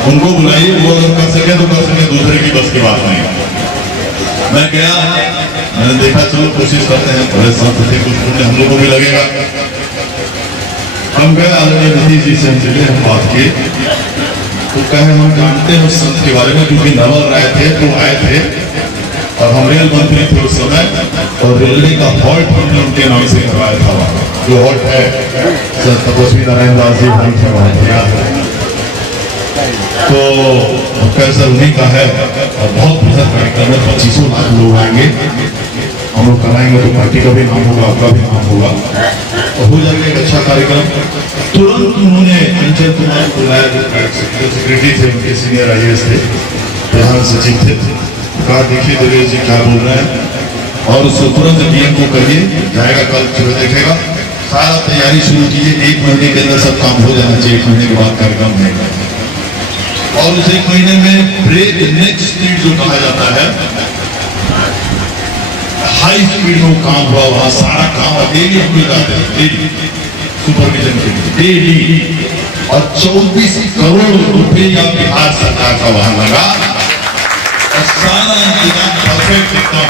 उनको बुलाइए, वो अगर कर सके तो कर सके, दूसरे की बस की बात नहीं। मैं गया, मैंने देखा चलो कोशिश करते हैं, बड़े संत थे, कुछ पुण्य हम लोगों को भी लगेगा। हम गए आदरणीय नीतीश जी से मिले, हम बात किए तो कहे हम जानते हैं उस संत के बारे में, क्योंकि नवल राय थे तो आए थे और हम रेल मंत्री थे उस समय, और रेलवे का हॉल्ट हमने उनके नाम से करवाया था। वहाँ जो हॉल्ट है सर तपस्वी नारायण दास जी हॉल्ट है वहाँ, तो कैसे उन्हीं का है और बहुत बृहद कार्यक्रम है, 2500 लाख लोग आएंगे, हम लोग कराएंगे तो पार्टी का भी नाम होगा, आपका भी नाम होगा और हो जाएगा एक अच्छा कार्यक्रम। तुरंत उन्होंने अंचल कुमार बुलाया, जो सेक्रेटरी थे उनके, सीनियर IAS थे, प्रधान सचिव थे, कहा देखिए दिनेश जी क्या बोल रहे हैं और उसको तुरंत DM को कहिए, जाएगा कल सुबह देखेगा, सारा तैयारी शुरू कीजिए, 1 महीने के अंदर सब काम हो जाना चाहिए, 1 महीने के बाद कार्यक्रम नहीं। और उस 1 महीने में ब्रेक नेक स्पीड जो कहा जाता है, हाई स्पीड में काम हुआ, वहां सारा काम डेली हम लोग जाते हैं, डेली सुपरविजन के लिए डेली, और 24 करोड़ रुपया बिहार सरकार का वहां लगा और सारा इंतजाम परफेक्ट, एकदम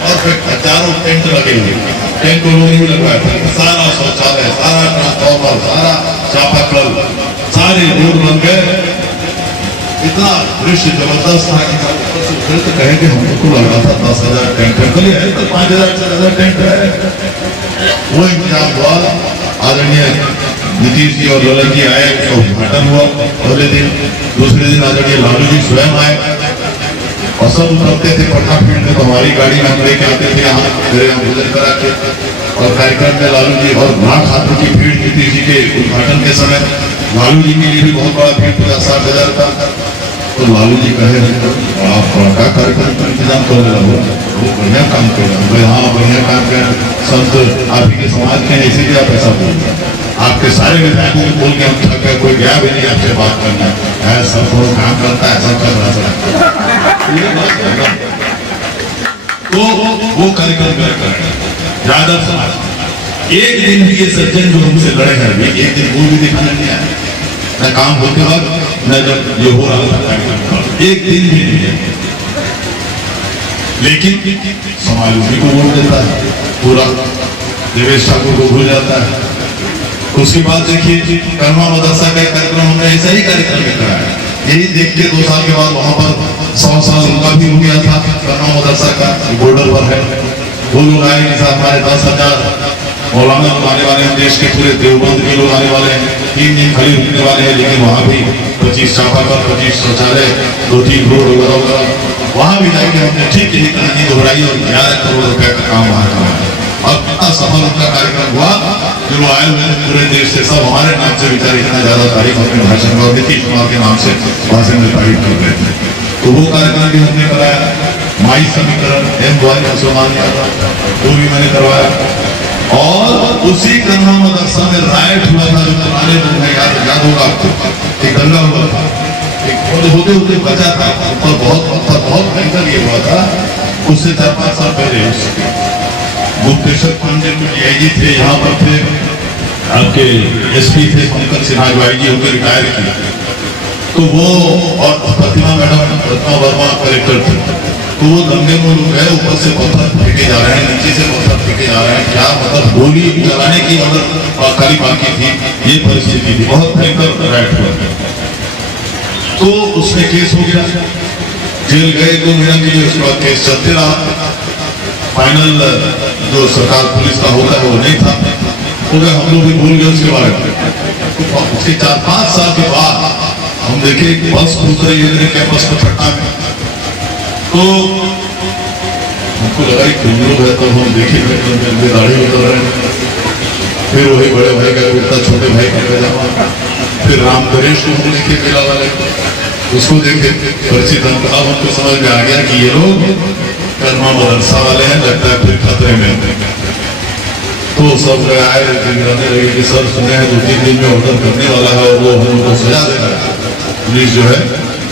परफेक्ट, हजारों टेंट लगे हुए, टेंट लोगों ने लगवाया था, सारा शौचालय, सारा ट्रांसफॉर्मर, सारा चापाकल, सारे रोड बन गए, इतना दृश्य जबरदस्त था कि फिर तो कहे कि हमको लगा था 10,000 टेंट है तो 5,000 से ज्यादा टेंट है। वो इंतजाम हुआ, आदरणीय नीतीश जी और ललन जी आए, उसका उद्घाटन हुआ पहले दिन, दूसरे दिन आदरणीय लालू जी स्वयं आए और सब उतरते थे पटना फील्ड में, तो हमारी गाड़ी में हम लेके आते थे यहाँ, मेरे यहाँ भोजन करा के, और कार्यक्रम में लालू जी और लाख हाथों की भीड़, नीतीश जी के उद्घाटन के समय लालू जी के लिए भी बहुत बड़ा भीड़, 50-60 हज़ार का। तो लालू जी कहे आप बड़ा कार्यक्रम का इंतजाम कर रहे हो, वो बढ़िया काम कर रहे हो, हाँ बढ़िया काम कर, संत आप ही के समाज के हैं इसीलिए आप ऐसा बोल रहे हैं, आपके सारे विधायकों को बोल के हम थक गए, कोई गया भी नहीं आपसे बात करना है, सब बहुत काम करता है, सब कर रहा है। तो वो कार्यक्रम यादव समाज, एक दिन भी ये सज्जन जो हमसे लड़े हैं, एक दिन वो भी दिखाने नहीं आया, न काम होते वक्त न जब ये हो रहा था कार्यक्रम, एक दिन भी नहीं है, लेकिन समाज उसी को वोट देता है, पूरा देवेश ठाकुर को भूल जाता है। उसके बाद देखिए कर्मा मदरसा का कार्यक्रम हमने ऐसा ही कार्यक्रम में कराया, यही देख के 2 साल के बाद वहां पर 100 साल उनका भी हो गया था, कर्मा मदरसा का बॉर्डर पर है, वो लोग आए कि हमारे 10,000 मौलाना लोग आने वाले हैं, देश के पूरे देवबंद के लोग आने वाले हैं, 3 दिन खाली रुकने वाले हैं, लेकिन वहाँ भी 25 चापाकल, 25 शौचालय, 2-3 रोड वगैरह, वहाँ भी जाके हमने ठीक यही कहानी दोहराई और 11 करोड़ रुपए का काम वहाँ का, और कितना सफल उनका कार्यक्रम हुआ, जो वो आए हुए पूरे देश से, सब हमारे नाम से बेचारे इतना ज्यादा तारीफ अपने भाषण में, नीतीश कुमार के नाम से भाषण में तारीफ कर रहे थे, तो वो कार्यक्रम भी हमने कराया। माई समीकरण मुसलमान वो भी मैंने करवाया, और उसी कर्मा मदरसा में राइट हुआ था, जो पुराने लोग हैं याद होगा आपको, एक दंगा हुआ था, एक होते होते बचा था, और बहुत भयंकर ये हुआ था, उससे 4-5 साल पहले गुप्तेश्वर पांडे जो DIG थे, यहाँ पर थे आपके SP थे पंकज सिन्हा, जो IG होकर रिटायर किया, तो वो और प्रतिमा मैडम, प्रतिमा वर्मा कलेक्टर थे, तो वो दंगे में लोग गए, ऊपर से पत्थर फेंके जा रहे हैं, नीचे से पत्थर फेंके जा रहे हैं, क्या मतलब गोली चलाने की मतलब खाली बाकी थी, ये परिस्थिति थी, बहुत भयंकर राइट हुआ। तो उसमें केस हो गया, जेल गए 2 महीना के लिए, उसके बाद केस चलते रहा, फाइनल जो सरकार पुलिस का होता है वो नहीं था, तो हम लोग भी भूल गए उसके बारे में। उसके 4-5 साल के बाद हम देखे बस घूस रही है कैंपस में पटना में, तो हमको लगा कि लोग है, तो हम देखे दाढ़ी उतर रहे हैं, फिर वही बड़े भाई का बेटा छोटे भाई का बेटा, फिर राम गणेश को हम देखे मेला वाले, उसको देखे परिचित, अब हमको समझ में आ गया कि ये लोग कर्मा मदरसा वाले हैं, लगता है फिर खतरे में। तो सब आए गिराने लगे कि सर सुने हैं 2-3 दिन में ऑर्डर करने वाला है और वो हम लोग को सजा देगा पुलिस जो है,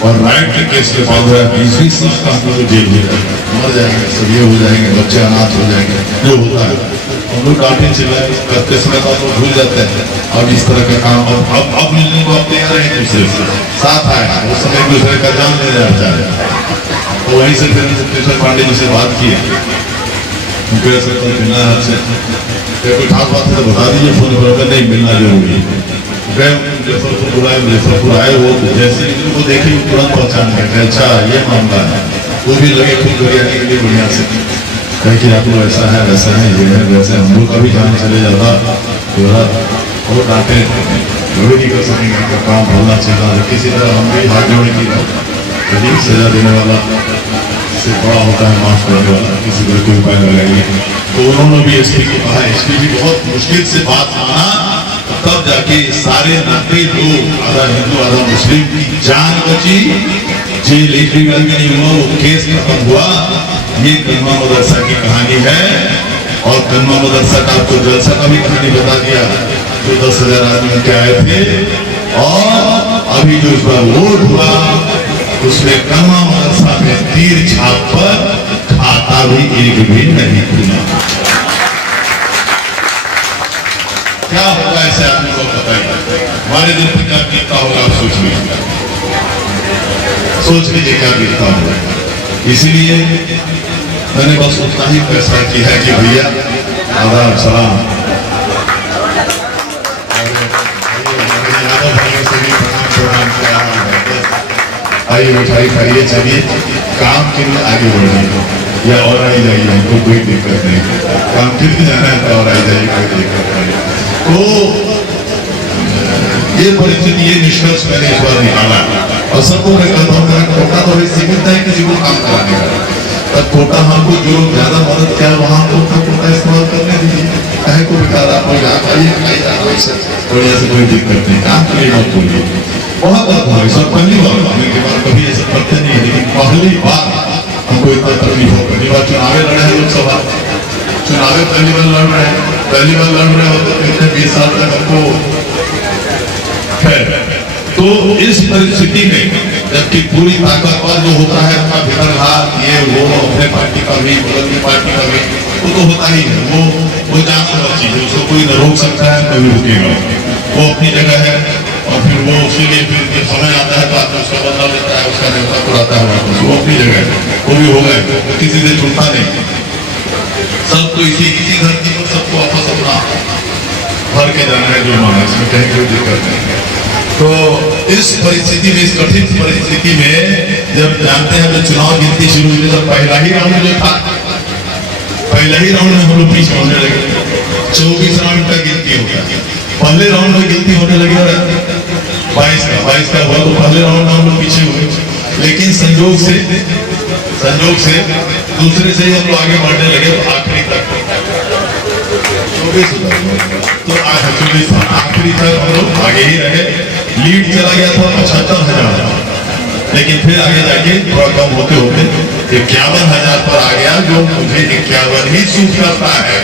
और राइट के केस के बाद 20-20 साल का हम लोग जेल में मर जाएंगे, सब ये हो जाएंगे, बच्चे अनाथ हो जाएंगे, जो होता है हम लोग काटे चिल्लाए करते समय तो हम लोग भूल जाते हैं। अब इस तरह का काम अब मिलने को आप तैयार हैं, एक दूसरे से साथ आए, उस समय एक दूसरे का जान लेने चाह रहे हैं, तो वहीं से फिर कृष्ण पांडे जी से बात की, उनको ऐसा तो मिलना है आपसे, कोई खास बात है तो बता दीजिए फोन पर, अगर नहीं मिलना जरूरी है। गए मुजफ्फरपुर बुलाए, मुजफ्फरपुर आए, वो जैसे ही उनको देखे तुरंत पहचान गए, अच्छा ये मामला है। वो भी लगे खुद बिरयानी के लिए बढ़िया से कहे कि आप लोग ऐसा है वैसा है, ये है वैसे। हम लोग का भी जान चले जाता तो वो डांटे वो भी नहीं कर सकेंगे, उनका काम होना चाहिए। किसी तरह हम भी हाथ जोड़े की यदि सजा देने वाला से बड़ा होता है माफ करने वाला, किसी तरह कोई उपाय लगाइए। तो उन्होंने भी एसपी को कहा, एसपी भी बहुत मुश्किल से बात माना, तब जाके सारे नाते लोग, आधा हिंदू आधा मुस्लिम की जान बची। जेल एक भी नहीं हुआ, वो केस खत्म हुआ। ये कलमा मदरसा की कहानी है। और कलमा मदरसा का आपको जलसा का भी कहानी बता दिया, जो 10,000 आदमी के आए थे। और अभी जो इस बार वोट हुआ उसमें कलमा मदरसा में तीर छाप पर खाता भी एक भी नहीं खुला। क्या होगा ऐसे आदमी को बताइए, हमारे दिल पर क्या बीतता होगा, आप सोच लीजिए, सोच लीजिए क्या बीतता होगा। इसीलिए मैंने बस उतना ही फैसला किया है कि भैया आदाब सलाम, आइए मिठाई खाइए, चलिए काम के लिए आगे बढ़िए या और आई जाइए, हमको कोई दिक्कत नहीं। काम के लिए जाना है तो और आई जाइए, कोई दिक्कत नहीं। तो ये परिस्थिति, ये निष्कर्ष मैंने इस बार निकाला। और सबको मैं कहता हूँ मेरा कोटा तो भाई सीमित है किसी को काम कराने का, तब कोटा हमको जो लोग ज्यादा मदद किया वहां को कोटा इस्तेमाल करने दीजिए। कहे को बिता रहा कोई बढ़िया से, कोई दिक्कत नहीं, काम के लिए मत बोलिए। बहुत बात सब पहली बार हमें के बाद कभी ऐसा करते नहीं, लेकिन पहली बार हमको इतना तकलीफ हो। पहली बार चुनावे लड़े हैं लोकसभा चुनावे, पहली बार लड़ रहे हैं, पहली बार लड़ रहे होते पिछले 20 साल तक हमको है। तो इस परिस्थिति में जबकि पूरी ताकतवर जो होता है अपना भिड़ंघात, ये वो अपने पार्टी का भी बगल की पार्टी का भी, वो तो होता ही है। वो जान समझ चीज है, उसको कोई न रोक सकता है, कोई रुकेगा। वो अपनी जगह है। और फिर वो उसके लिए फिर जब समय आता है तो आदमी उसका बदला लेता है, उसका नेता पुराता है वापस, वो अपनी जगह है। वो भी हो गए, किसी से छूटता नहीं। सबको इसी धरती पर सबको वापस अपना भर के जाना है जो माना, इसमें कहीं कोई दिक्कत नहीं है। तो इस परिस्थिति में, इस कठिन परिस्थिति में जब जानते हैं जब चुनाव गिनती शुरू हुई, तो पहला ही राउंड जो था, पहला ही राउंड में हम लोग पीछे होने लगे। 24 राउंड का गिनती हो गया, पहले राउंड में गिनती होने लगी और 22 का हुआ, तो पहले राउंड में हम लोग पीछे हुए। लेकिन संयोग से दूसरे से ही हम लोग आगे बढ़ने लगे, तो आखिरी तक 24 तो आखिरी तक हम लोग आगे ही रहे। लीड चला गया था 75,000, लेकिन फिर आगे जाके थोड़ा कम होते होते 51,000 पर आ गया, जो मुझे 51 ही सूट करता है।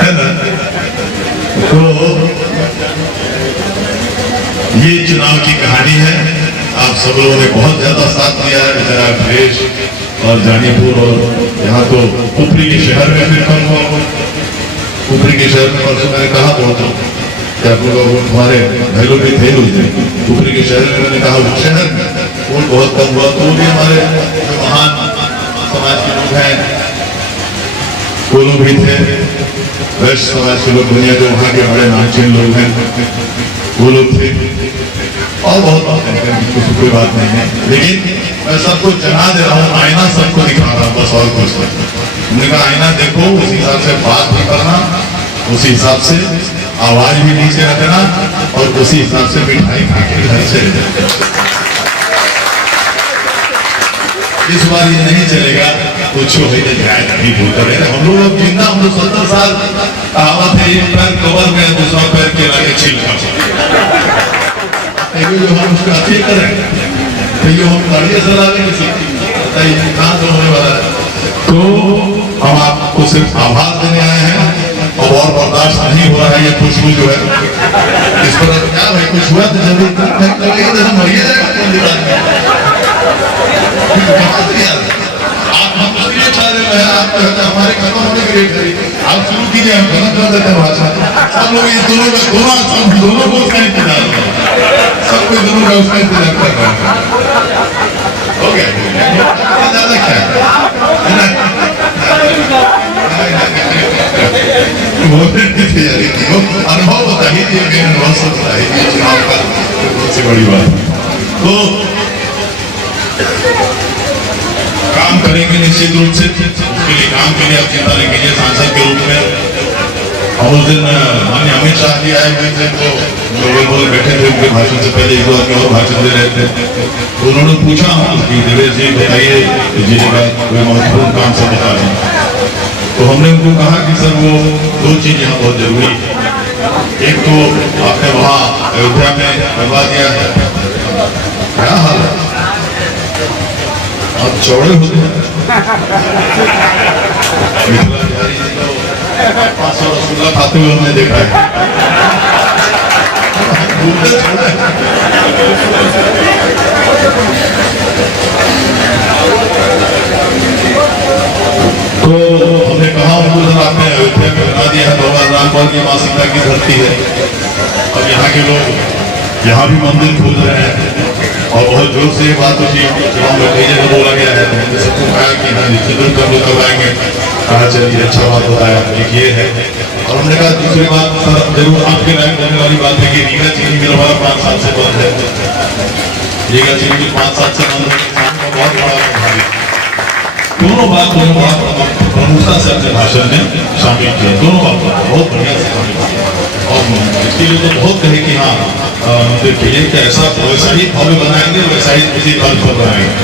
है ना? तो ये चुनाव की कहानी है। आप सब लोगों ने बहुत ज्यादा साथ दिया है, बेचारा अखिलेश और जानीपुर, और यहाँ तो कुफरी के शहर में फिर कम हुआ। कुफरी के शहर में परसों मैंने कहा बहुत क्या आप लोग हमारे भाई लोग भी थे उस दिन कुफरी के शहर में, मैंने कहा उस शहर में वोट बहुत कम हुआ। तो भी हमारे जो महान समाज के लोग हैं वो लोग भी थे, वैश्य समाज के लोग, दुनिया के वहाँ के बड़े नामचीन लोग हैं वो लोग थे, और बहुत बातें हैं, कोई बात नहीं है। लेकिन मैं सबको जना दे रहा हूँ, आईना सबको दिखा रहा हूँ बस, और कुछ नहीं। उन्होंने कहा आईना देखो, उसी हिसाब से बात भी करना, उसी हिसाब से आवाज भी नीचे रखना, और उसी हिसाब से मिठाई खा के घर से। इस बार ये नहीं चलेगा कुछ हो जाए नहीं बोलता रहेगा। हम लोग जिंदा, हम लोग 70 साल कहावत है, एक पैर कवर में दूसरा पैर केला के छील खा, जो हम उसको अच्छे करें, तो हम गाड़ियाँ चला लेंगे, कहाँ से होने वाला है। तो हम आपको सिर्फ आभार देने आए हैं, और बर्दाश्त नहीं हो रहा है ये खुशबू जो है इस पर। क्या भाई कुछ हुआ तो जरूर मरिए जाएगा, आप हम इसलिए चाह रहे हैं, आप हमारे खत्म होने के लिए आप शुरू कीजिए, हम खत्म कर देते हैं भाषा। सब लोग ये दोनों का दोनों को इंतजार सब कोई दोनों का उसका इंतजार कर रहा है। हो गया ज्यादा क्या है ना, बोलने की तैयारी थी। वो अनुभव बताइए, ये अनुभव सब बताइए चुनाव का सबसे बड़ी बात। तो काम करेंगे निश्चित रूप से, उसके लिए काम के लिए आप चिंता नहीं कीजिए। सांसद के रूप में और उस दिन माननीय अमित शाह जी आए हुए थे, तो लोग बैठे थे, उनके भाषण से पहले एक दो आदमी और भाषण दे रहे थे, तो उन्होंने पूछा कि देवेश जी बताइए जिले का कोई महत्वपूर्ण काम से बता दें। तो हमने उनको कहा कि सर वो दो चीज यहाँ बहुत जरूरी है। एक तो आपने वहाँ अयोध्या में करवा दिया है, क्या हाल है, आप चौड़े होते हैं। 500 रसगुल्ला खाते हुए हमने देखा है। तो हमने कहा उनको सर आपने अयोध्या में बना दिया है, भगवान राम की मां सीता की धरती है, और यहाँ के लोग यहाँ भी मंदिर खोल रहे हैं, और बहुत जोर से ये बात उठी चुनाव में कई जगह बोला गया है। हमने सबको कहा कि हाँ निश्चित रूप से कब आएंगे, कहा चलिए अच्छा बात बताया, एक ये है। और हमने कहा दूसरी बात सर जरूर आपके लायक करने वाली बात है कि रीगा चीनी मिल हमारा 5 साल से बंद है। रीगा चीनी मिल 5 साल से बंद है, बहुत बड़ा प्रभावी। दोनों बात प्रमुखता से अपने भाषण में शामिल किया, दोनों बात बहुत बढ़िया से शामिल किया। और इसके लिए तो बहुत कहे कि हाँ मंदिर के लिए ऐसा वैसा ही भव्य बनाएंगे, वैसा ही किसी तर्ज पर बनाएंगे,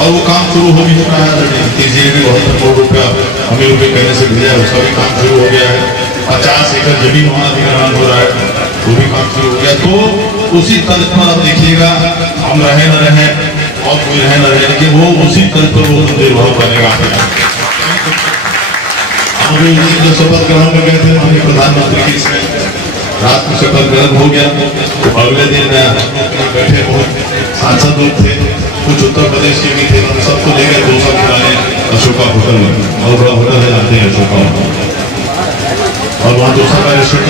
और वो काम शुरू हो भी चुका है। तीसरे भी 72 करोड़ रुपया हमें रुपये कहने से भेजा है, उसका भी काम शुरू हो गया है। 50 एकड़ जमीन वहाँ अधिग्रहण हो रहा है, वो भी काम शुरू हो गया। तो उसी तर्ज पर आप देखिएगा, हम रहे न रहे और कोई रहे न रहे, लेकिन वो उसी तर्ज पर वो मंदिर वहाँ बनेगा। हम जो शपथ ग्रहण में गए थे माननीय प्रधानमंत्री की, इसमें रात को शपथ ग्रहण हो गया, तो अगले दिन बैठे बहुत सांसद लोग थे, कुछ उत्तर प्रदेश के भी थे, हम सबको ले गए 2 साल पुराने अशोका होटल में, बहुत बड़ा होटल है जानते हैं अशोका, और वहाँ 2 साल का रेस्टोरेंट,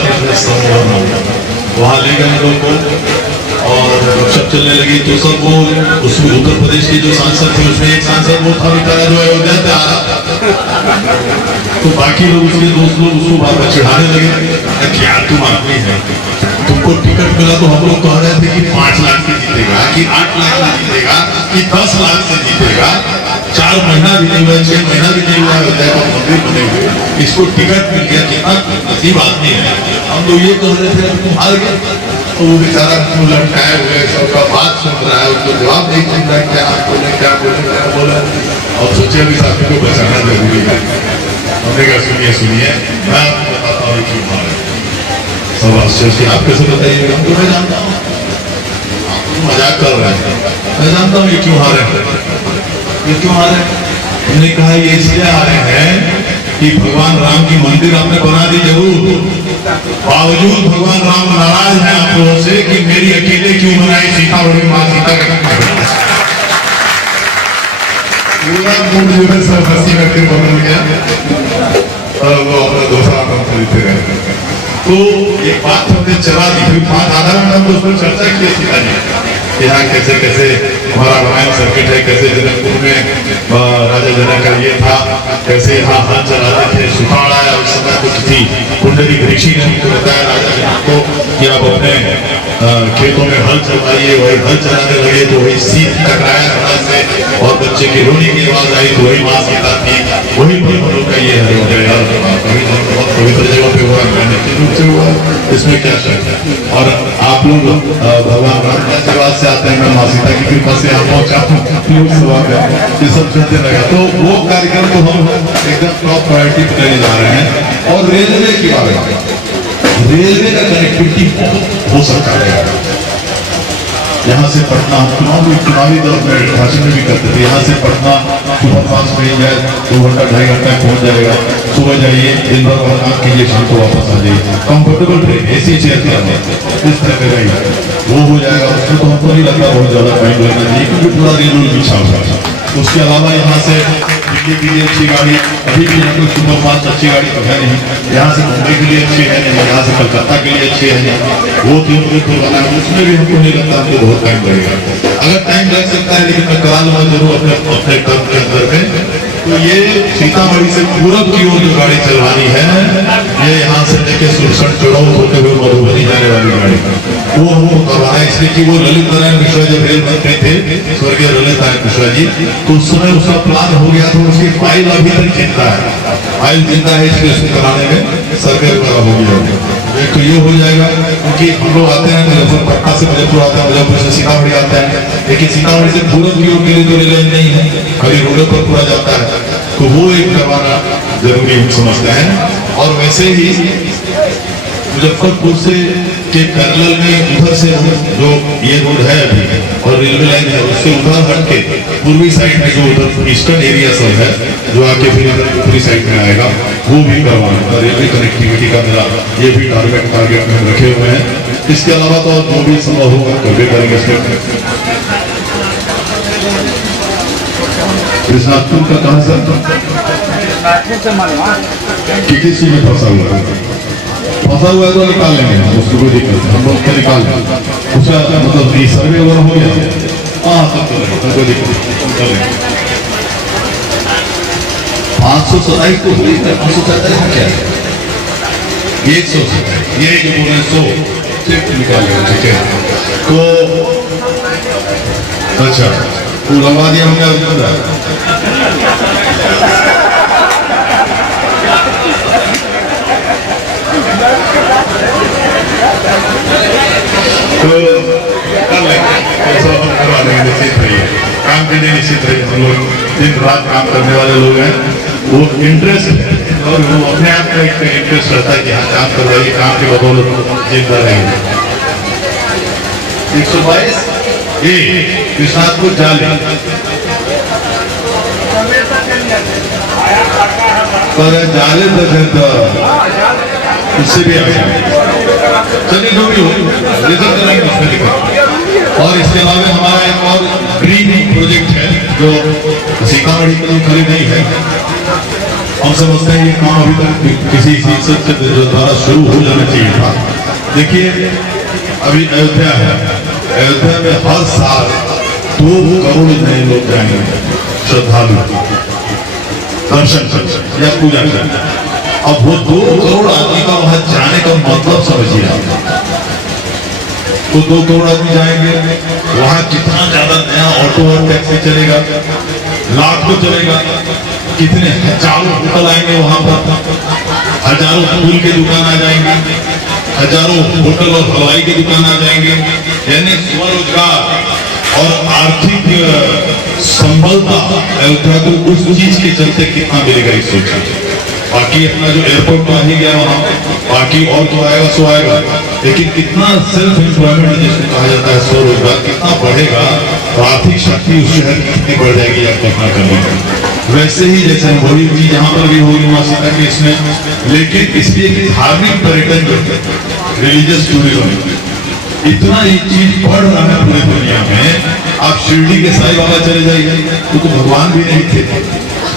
वहाँ ले गए लोग को, और सब चलने लगी। तो सब वो उसमें उत्तर प्रदेश के जो सांसद थे, उसमें एक सांसद वो था बेचारा जो अयोध्या से आ रहा, तो बाकी लोग उसके दोस्त लोग उसको बार बार चिढ़ाने लगे, क्या तुम आदमी है, तुमको टिकट मिला तो हम लोग कह रहे थे कि 5 लाख से जीतेगा, कि 8 लाख से जीतेगा, कि 10 लाख से जीतेगा, 4 महीना भी नहीं हुआ, 6 महीना भी नहीं हुआ अयोध्या का मंदिर बने हुए, इसको टिकट मिल गया, कितना अजीब आदमी है। हम लोग ये कह रहे थे तुम हार गए, तो वो बेचारा क्यों लटकाए हुए सबका बात सुन रहा है, उसको जवाब नहीं सुन रहा है, क्या बोले क्या बोले क्या बोले, और सोचे अभी साथी को बचाना जरूरी है। हमने कहा सुनिए मैं आपको बताता हूँ क्यों हारे। सब आश्चर्य, आप कैसे बताइए, हम तो मैं जानता हूँ, आप तो मजाक कर रहे हैं, मैं जानता हूँ ये क्यों हारे, ये क्यों हारे। हमने कहा ये इसलिए हारे हैं कि भगवान राम की मंदिर आपने बना दी जरूर, बावजूद भगवान राम नाराज हैं आप लोगों से कि मेरी अकेले क्यों बनाई, सीता बड़ी माँ सीता का पूरा मूड जो है सब हंसी करके बदल गया, और वो अपना दूसरा काम खरीदते रहे। तो एक बात हमने चला दी, फिर 5 आधा घंटा हम उस पर चर्चा की सीता जी, यहाँ कैसे कैसे हमारा रामायण सर्किट है, कैसे जनकपुर में राजा जनक का ये था, कैसे यहाँ हल चलाते थे, सुखाड़ आया उस समय तो किसी पुंडरीक ऋषि ने उनको बताया राजा जनक को कि आप अपने खेतों में हल चलाइए, वही हल चलाने लगे तो वही सीत टकराया हल से, और बच्चे की रोने की आवाज आई तो वही माँ सीता थी, वही पर हम लोग का ये है बहुत पवित्र जगह पे हुआ, निश्चित रूप से हुआ, इसमें क्या शक है। और आप लोग भगवान राम के आशीर्वाद से आते हैं, मैं माँ सीता की कृपा से यहाँ पहुंचा हूँ, ये सब चलते लगा। तो वो कार्यक्रम को हम एकदम टॉप प्रायोरिटी पे लेने जा रहे हैं। और रेलवे की बात है, रेलवे का कनेक्टिविटी हो सकता है, यहाँ से पटना चुनावी दौर में भाषण में भी करते थे, यहाँ से पटना सुपरफास्ट ट्रेन जाए 2 घंटा 2.5 घंटा पहुंच जाएगा, सुबह जाइए दिन भर और काम कीजिए, शाम को वापस आ जाइए, कंफर्टेबल ट्रेन एसी चेयर पर इस तरह का रही वो हो जाएगा। उसमें तो हमको नहीं लगता बहुत ज्यादा टाइम लगना चाहिए, क्योंकि पूरा रेल बिछा हुआ है। उसके अलावा यहाँ से दिल्ली के लिए अच्छी गाड़ी, अभी भी यहाँ कोई सुपर फास्ट अच्छी गाड़ी तो है नहीं, यहाँ से मुंबई के लिए अच्छी है नहीं, यहाँ से कलकत्ता के लिए अच्छी है नहीं, वो तिरुपति वाला है, उसमें भी हमको नहीं लगता हमको बहुत टाइम लगेगा। अगर टाइम लग सकता है लेकिन मैं करा लूँगा जरूर अपने टर्म के अंदर में। तो ये सीतामढ़ी से पूरब की ओर जो गाड़ी चलवानी है, ये यहाँ से लेके सुरसठ चौराव होते हुए मधुबनी जाने वाली गाड़ी, वो हमको करवाना है। इसलिए कि वो ललित नारायण मिश्रा जब रेल मंत्री थे, स्वर्गीय ललित नारायण मिश्रा जी, तो उस समय उसका प्लान हो गया था, उसकी फाइल अभी तक जिंदा है, फाइल जिंदा है, इसलिए उसको कराने में सरकार द्वारा हो गया। एक तो ये हो जाएगा, क्योंकि हम लोग आते हैं पटना से मुजफ्फरपुर आते हैं, मुजफ्फरपुर से सीतामढ़ी आते हैं, लेकिन सीतामढ़ी से पूरब की ओर के लिए तो रेल नहीं है, खाली रोड पर पूरा जाता है, तो वो एक करवाना जरूरी हम समझते हैं। और वैसे ही मुजफ्फरपुर से के पैरेलल में उधर से जो ये रोड है अभी और रेलवे लाइन है, उससे उधर हट के पूर्वी साइड में जो उधर ईस्टर्न एरिया सब है, जो आके फिर पूरी साइड में आएगा, वो भी करवाना। रेलवे कनेक्टिविटी का मेरा ये भी टारगेट में रखे हुए हैं। इसके अलावा तो जो भी संभव होगा कभी करेंगे। कृष्णापुर का कहाँ सर किस चीज में फंसा हुआ है तो निकाल लेंगे, उसको कोई दिक्कत नहीं, हम लोग तो निकाल लेंगे उसका मतलब सर्वे वगैरह हो गया। हाँ कोई दिक्कत नहीं, 527 को 547 क्या है, 100 ये जो बोल रहे 100 सिर्फ निकाल लेंगे, ठीक है। तो अच्छा वो लगा दिया हमने अब तो कर लेंगे, ऐसा हम करवा देंगे, निश्चित रहिए, काम के लिए निश्चित रहिए। हम लोग दिन रात काम करने वाले लोग हैं, वो इंटरेस्ट है और वो अपने आप का एक इंटरेस्ट रहता है कि हाँ काम करवाइए, काम के बदौलत जिंदा रहेंगे। 122 कृष्णापुर जाले पर जाले तो उससे भी आगे चलिए जो भी हो रिजल्ट करेंगे उसमें लिखा। और इसके अलावा हमारा एक और ड्रीम प्रोजेक्ट है जो सीतामढ़ी के लिए खड़ी नहीं है, हम समझते हैं ये काम अभी तक किसी सांसद के द्वारा शुरू हो जाना चाहिए था। देखिए अभी अयोध्या है, अयोध्या में हर साल 2 करोड़ नए लोग जाएंगे श्रद्धालु दर्शन या पूजा करने। अब वो 2 करोड़ आदमी का वहां जाने का मतलब समझिए आप, तो 2 करोड़ आदमी जाएंगे, वहां कितना ज्यादा नया ऑटो और टैक्सी चलेगा, लाखों चलेगा, कितने हजारों होटल आएंगे वहां पर, हजारों फूल की दुकान आ जाएंगे, हजारों होटल और हलवाई की दुकान आ जाएंगे, यानी स्वरोजगार और आर्थिक संबलता अयोध्या को उस चीज के चलते कितना मिलेगा इस सोचिए। बाकी अपना जो एयरपोर्ट तो आ ही गया वहां, बाकी और तो आएगा सो आएगा, लेकिन कितना सेल्फ एम्प्लॉयमेंट जिसको कहा जाता है स्वरोजगार कितना बढ़ेगा, तो आर्थिक शक्ति उस शहर की कितनी बढ़ जाएगी आप कल्पना कर लीजिए। वैसे ही जैसे वही चीज यहाँ पर भी होगी माँ सीता के इसमें, लेकिन इसलिए कि धार्मिक पर्यटन जो रिलीजियस टूरिज्म इतना ये चीज बढ़ रहा है पूरी दुनिया में। आप शिरडी के साईं बाबा चले जाइए तो भगवान भी नहीं थे,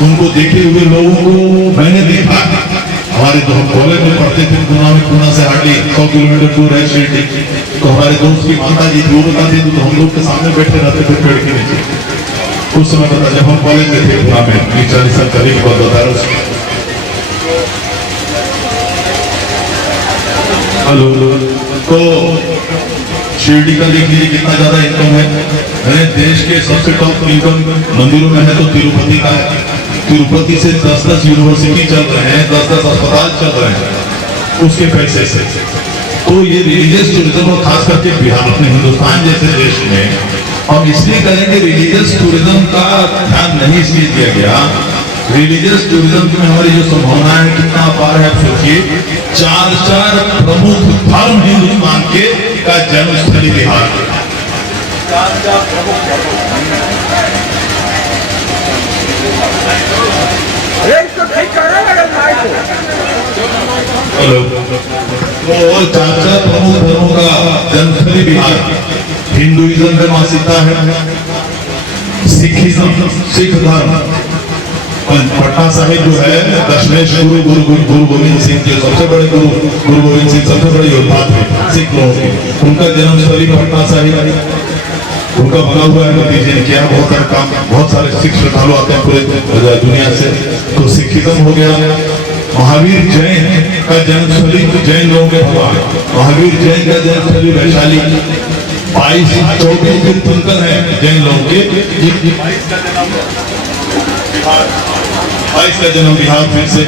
उनको देखे हुए लोगों को मैंने देखा। हमारे जो हम कॉलेज में पढ़ते थे पुणे से हार्डली 100 किलोमीटर दूर है शिरडी, तो हमारे दोस्त की माता जी वो बताते थे, तो हम लोग के सामने बैठे रहते थे पेड़ के नीचे। उस समय पता जब हम कॉलेज में थे पुणे में 40 साल करीब बात बता रहा। हेलो, तो शिरडी का देख लीजिए कितना ज्यादा इनकम है। मैंने देश के सबसे टॉप इनकम मंदिरों में है तो तिरुपति का है। तिरुपति से 10-10 यूनिवर्सिटी चल रहे हैं, 10-10 अस्पताल चल रहे हैं उसके पैसे से। तो ये रिलीजियस टूरिज्म और खास करके बिहार अपने हिंदुस्तान जैसे देश में हम इसलिए करेंगे रिलीजियस टूरिज्म का ध्यान नहीं इसलिए दिया गया। रिलीजियस टूरिज्म में हमारी जो संभावना है कितना अपार है, सोचिए 4 प्रमुख धर्म हिंदुस्तान के का जन्मस्थली बिहार। हेलो, तो 4 प्रमुख धर्मों का जन्मस्थली बिहार। हिंदुइज्म में माँ सीता है, सिखिज्म सिख धर्म, पटना साहिब जो है दशमेश गुरु गोविंद सिंह जो सबसे बड़े गुरु गोविंद सिंह सबसे बड़े योद्धा थे सिख लोगों के, उनका जन्मस्थली पटना साहिब उनका बना हुआ है। नतीजे ने किया बहुत सारे काम, बहुत सारे सिख श्रद्धालु आते हैं पूरे दुनिया से। तो सिखिज्म हो गया। महावीर जैन का जन्मस्थली तो जैन लोगों के भगवान महावीर जैन का जन्मस्थली वैशाली। 22-24 तीर्थंकर है जैन लोगों के। 22 का जन्म बिहार फिर से।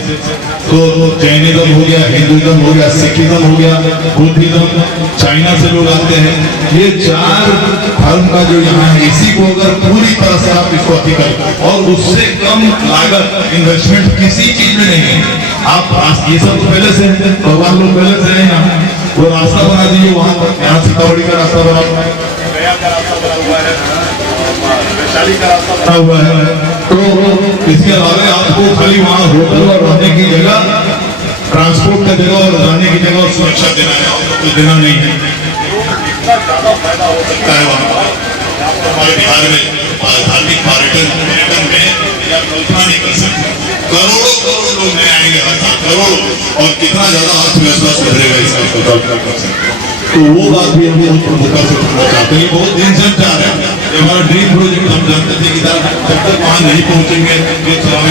तो जैनिज्म हो गया, हिंदुइज्म हो गया, सिखिज्म हो गया, बुद्धिज्म, चाइना से लोग आते हैं। ये 4 धर्म का जो यहाँ है, इसी को अगर पूरी तरह से आप इसको अति करें और उससे कम लागत इन्वेस्टमेंट किसी चीज में नहीं है। आप ये सब पहले से भगवान लोग पहले से है यहाँ, वो रास्ता बना दीजिए वहां पर। यहाँ सीतामढ़ी का रास्ता बना हुआ है, गया का रास्ता बना हुआ है, वैशाली का रास्ता बना हुआ है। तो इसके अलावा आपको खाली वहाँ होटल और रहने की जगह, ट्रांसपोर्ट का जगह और रहने की जगह और सुरक्षा देना है, तो देना नहीं है। इतना ज्यादा फायदा हो सकता है वहाँ हमारे बिहार में धार्मिक पर्यटन में कल्पना नहीं कर सकते। करोड़ों लोग नए आएंगे हर साल, करोड़ों, और कितना ज्यादा अर्थव्यवस्था सुधरेगा इसका कल्पना कर सकते हैं। तो वो बात भी हम बहुत प्रमुखता से करना चाहते हैं। बहुत दिन से हम चाह रहे हैं, हमारा ड्रीम प्रोजेक्ट हम जानते थे कि जब तक वहाँ नहीं पहुंचेंगे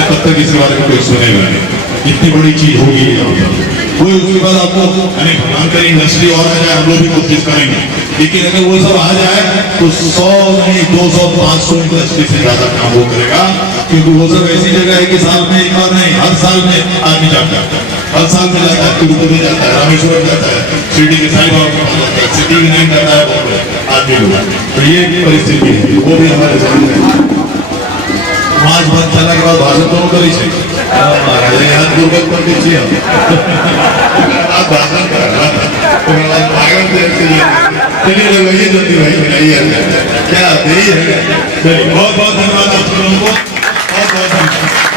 तब तक इस बारे में कोई सुनेगा नहीं। इतनी बड़ी चीज होगी वो। उसके बाद आपको भगवान करें इंडस्ट्री और आ जाए, हम लोग भी कोशिश करेंगे। लेकिन अगर वो सब आ जाए तो 100 नहीं 200 500 इंडस्ट्री से ज्यादा काम वो करेगा। क्योंकि वो सब ऐसी जगह है कि साल में एक बार नहीं, हर साल में आदमी जाता है, हर साल में जाता है, तिरुपति जाता है, रामेश्वरम जाता है, शिरडी के साईं बाबा जाता है, सिद्धि विनायक जाता है आदमी लोग। तो ये परिस्थिति है, वो भी हमारे सामने है। आज बंद चला के बाद भाषण तो करी છે યાદ ગુરબત પર दी छी हम आप भाषण कर रहा था तो मैं पागल थे चलिए लोग ये जल्दी भाई मिलाइए क्या दे। बहुत बहुत धन्यवाद आप लोगों को, बहुत बहुत धन्यवाद।